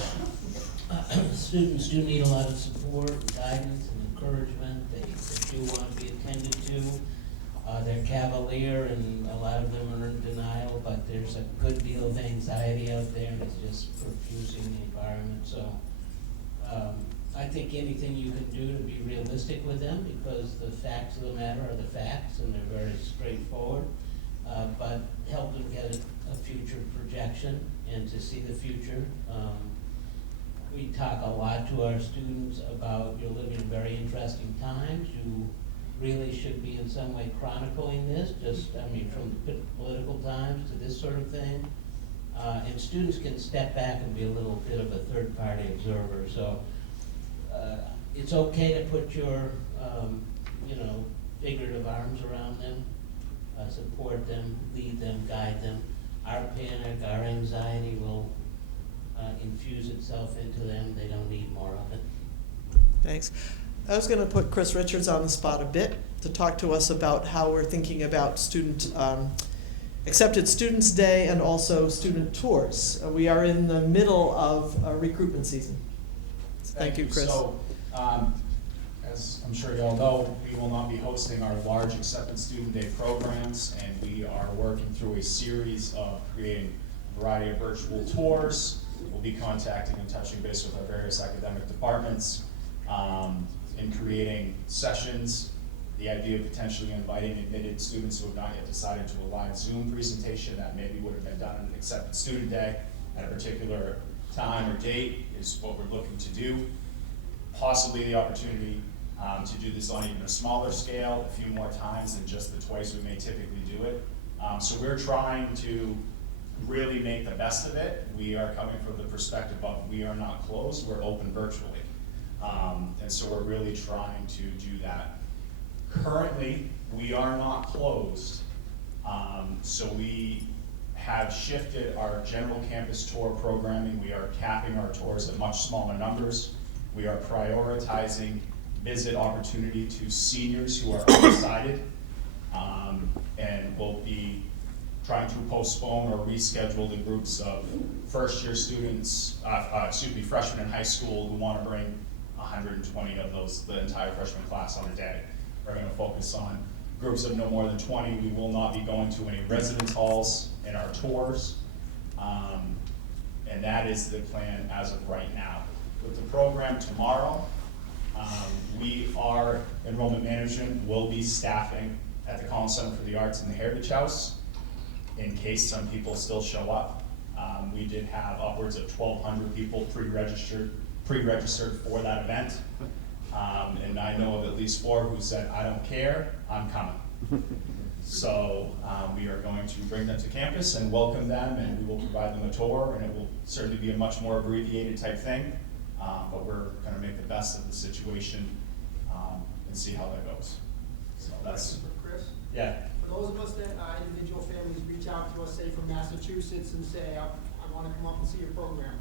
Students do need a lot of support, and guidance, and encouragement. They do want to be attended to. They're cavalier, and a lot of them are in denial, but there's a good deal of anxiety out there, and it's just confusing the environment. So I think anything you can do to be realistic with them, because the facts of the matter are the facts, and they're very straightforward, but help them get a future projection and to see the future. We talk a lot to our students about you're living in very interesting times. You really should be in some way chronicling this, from political times to this sort of thing. And students can step back and be a little bit of a third-party observer. So it's okay to put your, figurative arms around them, support them, lead them, guide them. Our panic, our anxiety will infuse itself into them. They don't need more of it. Thanks. I was going to put Chris Richards on the spot a bit to talk to us about how we're thinking about Accepted Students Day and also student tours. We are in the middle of recruitment season. Thank you, Chris. So, as I'm sure you all know, we will not be hosting our large Accepted Student Day programs, and we are working through a series of creating a variety of virtual tours. We'll be contacting and touching base with our various academic departments in creating sessions. The idea of potentially inviting admitted students who have not yet decided to a live Zoom presentation that maybe would have been done on an Accepted Student Day at a particular time or date is what we're looking to do. Possibly the opportunity to do this on even a smaller scale, a few more times than just the twice we may typically do it. So we're trying to really make the best of it. We are coming from the perspective of we are not closed, we're open virtually. And so we're really trying to do that. Currently, we are not closed, so we have shifted our general campus tour programming. We are capping our tours at much smaller numbers. We are prioritizing visit opportunity to seniors who are undecided, and we'll be trying to postpone or reschedule the groups of first-year students, freshmen in high school who want to bring 120 of those, the entire freshman class on a day. We're going to focus on groups of no more than 20. We will not be going to any residence halls in our tours, and that is the plan as of right now. With the program tomorrow, enrollment management will be staffing at the Collins Center for the Arts and the Heritage House in case some people still show up. We did have upwards of 1,200 people pre-registered for that event. And I know of at least 4 who said, I don't care, I'm coming. So we are going to bring them to campus and welcome them, and we will provide them a tour, and it will certainly be a much more abbreviated type thing. But we're going to make the best of the situation and see how that goes. So that's for Chris. Yeah. For those of us that individual families reach out to us, say from Massachusetts, and say, I want to come up and see your program.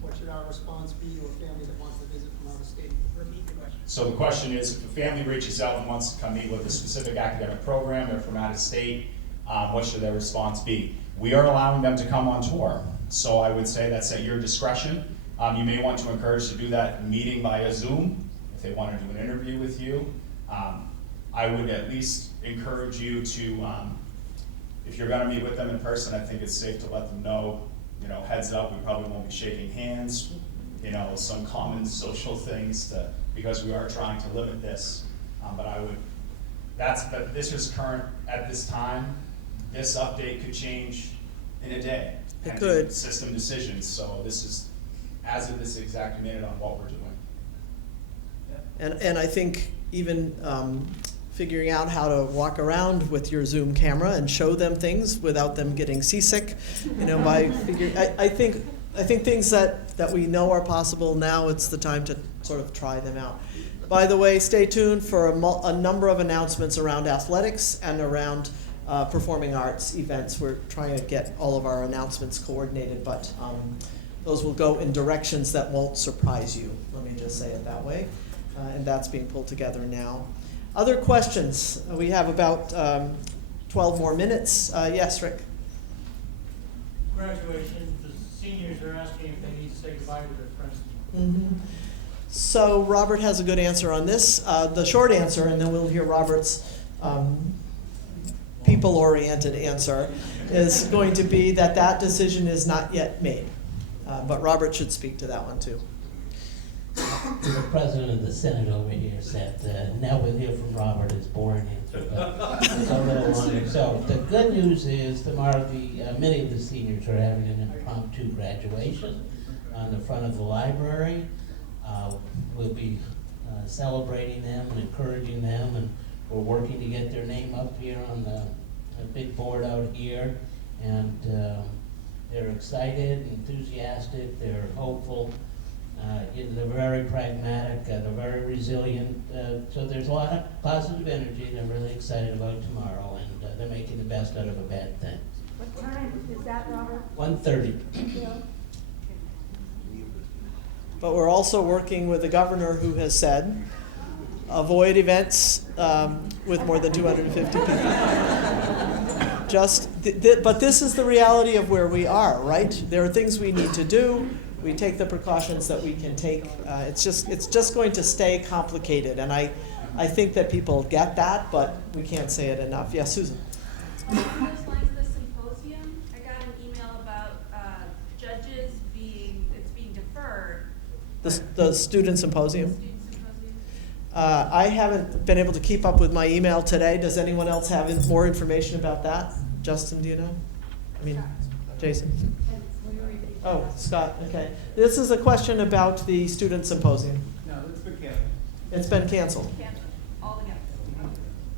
what should our response be to a family that wants to visit from out of state? Repeat the question. So the question is, if a family reaches out and wants to come meet with a specific academic program, they're from out of state, what should their response be? We are allowing them to come on tour. So I would say that's at your discretion. You may want to encourage to do that meeting via Zoom, if they want to do an interview with you. I would at least encourage you to, if you're gonna meet with them in person, I think it's safe to let them know, heads up, we probably won't be shaking hands, some common social things because we are trying to limit this. But this is current at this time. This update could change in a day. It pending could. System decisions, so this is as of this exact minute on what we're doing. And I think even figuring out how to walk around with your Zoom camera and show them things without them getting seasick, by figuring, I think things that we know are possible now, it's the time to sort of try them out. By the way, stay tuned for a number of announcements around athletics and around performing arts events. We're trying to get all of our announcements coordinated, but those will go in directions that won't surprise you, let me just say it that way. And that's being pulled together now. Other questions? We have about 12 more minutes. Yes, Rick? Graduation, the seniors are asking if they need to say goodbye to their friends. Mm-hmm. So Robert has a good answer on this. The short answer, and then we'll hear Robert's people-oriented answer, is going to be that decision is not yet made. But Robert should speak to that one too. The president of the Senate over here said, now we'll hear from Robert his boring answer, but it's a little longer. So the good news is tomorrow many of the seniors are having an impromptu graduation on the front of the library. We'll be celebrating them and encouraging them, and we're working to get their name up here on the big board out here. And they're excited, enthusiastic, they're hopeful. They're very pragmatic, they're very resilient, so there's a lot of positive energy. They're really excited about tomorrow, and they're making the best out of a bad thing. What time is that, Robert? 1:30. But we're also working with the governor, who has said, avoid events with more than 250 people. But this is the reality of where we are, right? There are things we need to do. We take the precautions that we can take. It's just going to stay complicated, and I think that people get that, but we can't say it enough. Yes, Susan. Along those lines, the symposium, I got an email about judges being deferred. The student symposium. I haven't been able to keep up with my email today. Does anyone else have more information about that? Justin, do you know? I mean, Jason. Oh, Scott, okay. This is a question about the student symposium. No, it's been canceled. It's been canceled. Altogether.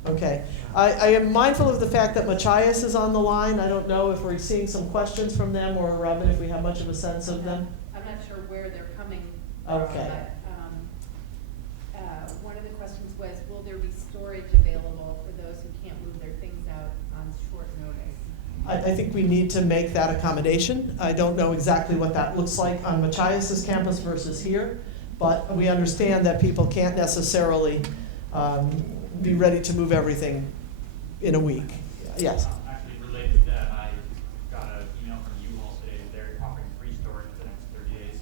Okay. I am mindful of the fact that Machias is on the line. I don't know if we're seeing some questions from them, or Robin, if we have much of a sense of them. I'm not sure where they're coming from, Okay. but one of the questions was, will there be storage available for those who can't move their things out on short notice? I think we need to make that accommodation. I don't know exactly what that looks like on Machias's campus versus here, but we understand that people can't necessarily be ready to move everything in a week. Yes? Actually, related to that, I got an email from U-Haul today that they're offering free storage for the next 30 days.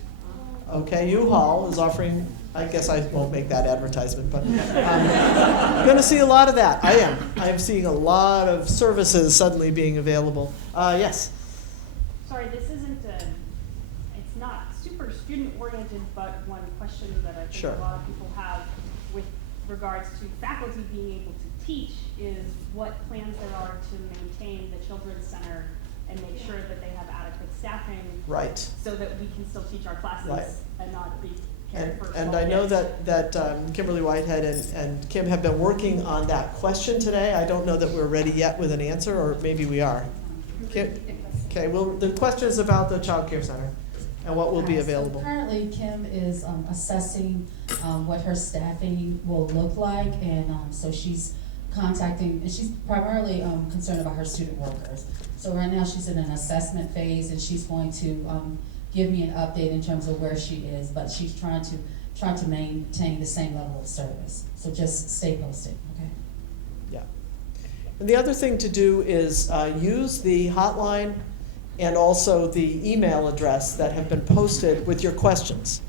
Okay, U-Haul is offering, I guess I won't make that advertisement, but I'm going to see a lot of that. I am seeing a lot of services suddenly being available. Yes? Sorry, this isn't it's not super student oriented, but one question that I think Sure. a lot of people have with regards to faculty being able to teach is what plans there are to maintain the Children's Center and make sure that they have adequate staffing. Right. So that we can still teach our classes Right. and not be cared for. And small I know kids. that Kimberly Whitehead and Kim have been working on that question today. I don't know that we're ready yet with an answer, or maybe we are. Okay, well, the question is about the child care center and what will be available. So currently, Kim is assessing what her staffing will look like, and so she's contacting, and she's primarily concerned about her student workers. So right now she's in an assessment phase, and she's going to give me an update in terms of where she is, but she's trying to maintain the same level of service. So just stay posted, okay? Yeah. And the other thing to do is use the hotline and also the email address that have been posted with your questions.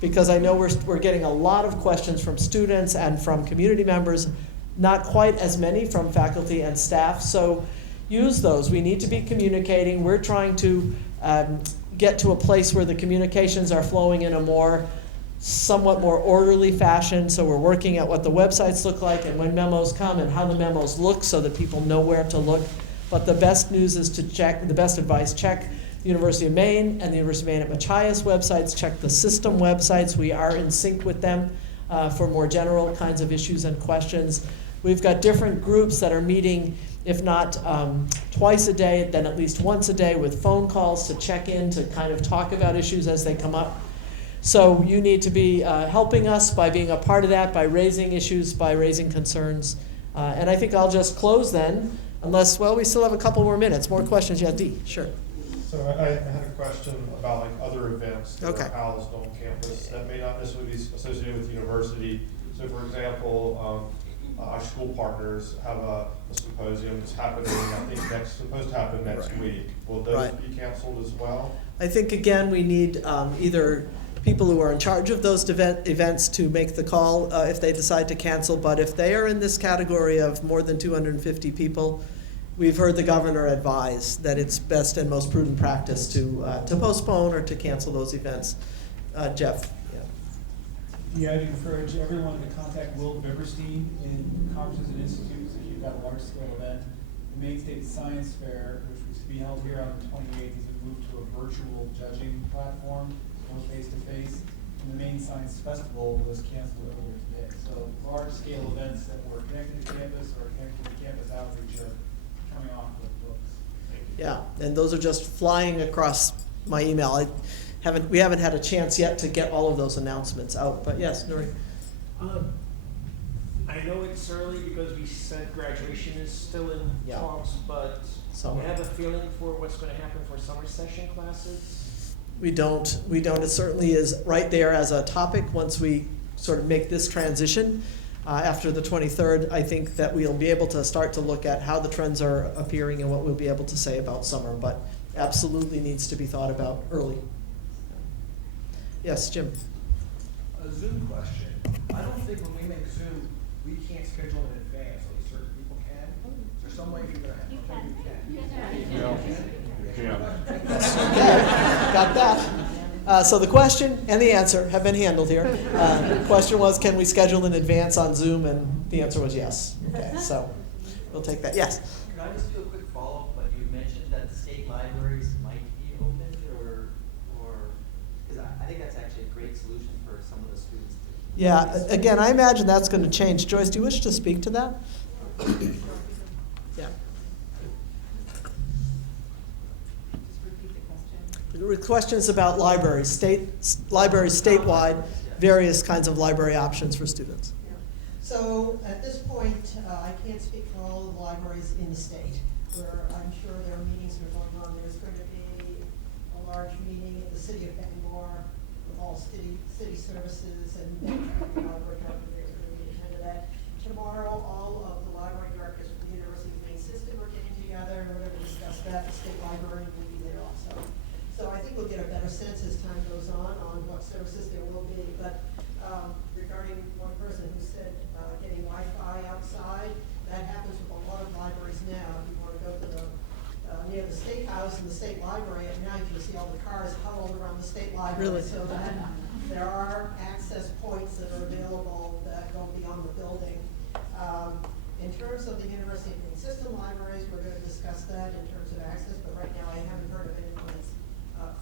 Because I know we're getting a lot of questions from students and from community members, not quite as many from faculty and staff, so use those. We need to be communicating. We're trying to get to a place where the communications are flowing in a somewhat more orderly fashion, so we're working at what the websites look like and when memos come and how the memos look so that people know where to look. But the best news is to check, the best advice, check the University of Maine and the University of Maine at Machias websites, check the system websites. We are in sync with them for more general kinds of issues and questions. We've got different groups that are meeting, if not twice a day, then at least once a day with phone calls to check in, to kind of talk about issues as they come up. So you need to be helping us by being a part of that, by raising issues, by raising concerns. And I think I'll just close then, unless, well, we still have a couple more minutes. More questions? Yeah, Dee, sure. So I had a question about like other events that Okay. are housed on campus that may not necessarily be associated with the university. So for example, our school partners have a symposium that's happening, I think supposed to happen next week. Will those be canceled as well? I think, again, we need either people who are in charge of those events to make the call if they decide to cancel, but if they are in this category of more than 250 people, we've heard the governor advise that it's best and most prudent practice to postpone or to cancel those events. Jeff? Yeah, I'd encourage everyone to contact Will Biberstein in Conferences and Institutes if you've got a large-scale event. The Maine State Science Fair, which was to be held here on the 28th, has been moved to a virtual judging platform, no face-to-face. And the Maine Science Festival was canceled earlier today. So large-scale events that were connected to campus or connected to campus outreach are coming off the books. Yeah, and those are just flying across my email. We haven't had a chance yet to get all of those announcements out, but yes, Nuri. I know it's early because we said graduation is still in talks, but do you have a feeling for what's going to happen for summer session classes? We don't. It certainly is right there as a topic once we sort of make this transition. After the 23rd, I think that we'll be able to start to look at how the trends are appearing and what we'll be able to say about summer, but absolutely needs to be thought about early. Yes, Jim. A Zoom question. I don't think when we make Zoom, we can't schedule in advance, only certain people can. Is there some way you can? Got that. So the question and the answer have been handled here. The question was, can we schedule in advance on Zoom? And the answer was yes. Okay, so we'll take that. Yes? Can I just do a quick follow-up? But you mentioned that state libraries might be open, or because I think that's actually a great solution for some of the students. Yeah, again, I imagine that's going to change. Joyce, do you wish to speak to that? Yeah. The question is about libraries, libraries statewide, various kinds of library options for students. So at this point, I can't speak for all of the libraries in the state, where I'm sure there are meetings that are going on. There's going to be a large meeting in the city of Bangor with all city services and the library director is going to be attending that. Tomorrow, all of the library directors from the University of Maine system are getting together and we're going to discuss that. The state library will be there also. So I think we'll get a better sense as time goes on what services there will be. But regarding one person who said getting Wi-Fi outside, that happens with a lot of libraries now. If you want to go to the near the State House and the State Library at night, you'll see all the cars huddled around the State Library. Really? So that there are access points that are available that go beyond the building. In terms of the University of Maine system libraries, we're going to discuss that in terms of access. But right now, I haven't heard of anyone that's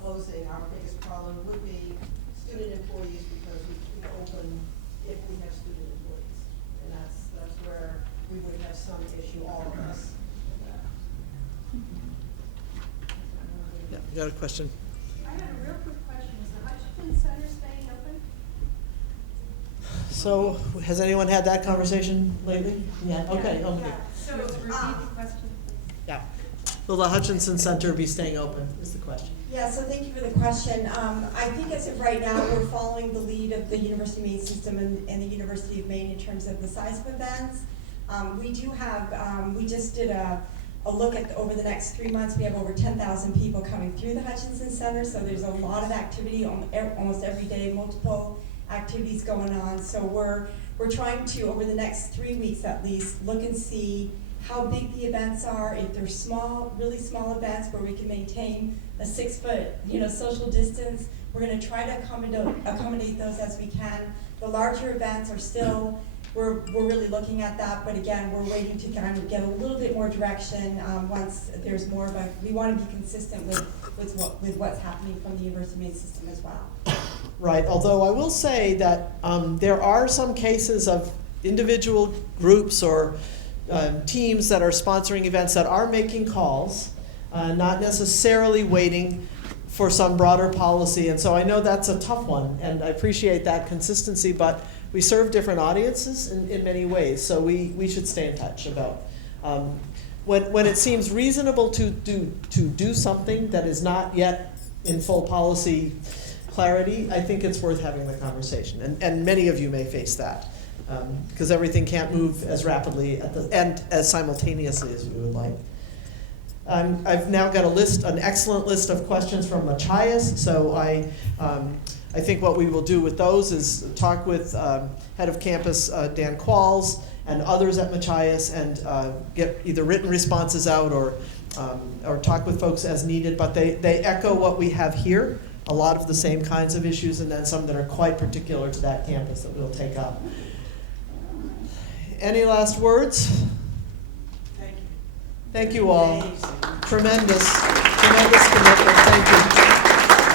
closing. Our biggest problem would be student employees because we open if we have student employees. And that's where we would have some issue, all of us. Yeah, you got a question? I had a real quick question. Is the Hutchinson Center staying open? So has anyone had that conversation lately? Yeah. Okay. Yeah. So, repeat the question, please. Yeah. will the Hutchinson Center be staying open, is the question. Yeah, so thank you for the question. I think as of right now, we're following the lead of the University of Maine system and the University of Maine in terms of the size of events. We do have, we just did a look at, over the next 3 months, we have over 10,000 people coming through the Hutchinson Center, so there's a lot of activity almost every day, multiple activities going on. So we're trying to, over the next 3 weeks at least, look and see how big the events are. If they're small, really small events where we can maintain a 6 foot, social distance, we're gonna try to accommodate those as we can. The larger events are still, we're really looking at that, but again, we're waiting to kind of get a little bit more direction once there's more, but we want to be consistent with what's happening from the University of Maine system as well. Right, although I will say that there are some cases of individual groups or teams that are sponsoring events that are making calls, not necessarily waiting for some broader policy. And so I know that's a tough one, and I appreciate that consistency, but we serve different audiences in many ways, so we should stay in touch about when it seems reasonable to do something that is not yet in full policy clarity. I think it's worth having the conversation, and many of you may face that because everything can't move as rapidly and as simultaneously as we would like. I've now got an excellent list of questions from Machias, so I think what we will do with those is talk with Head of Campus Dan Qualls and others at Machias and get either written responses out or talk with folks as needed, but they echo what we have here, a lot of the same kinds of issues, and then some that are quite particular to that campus that we'll take up. Any last words? Thank you all. Tremendous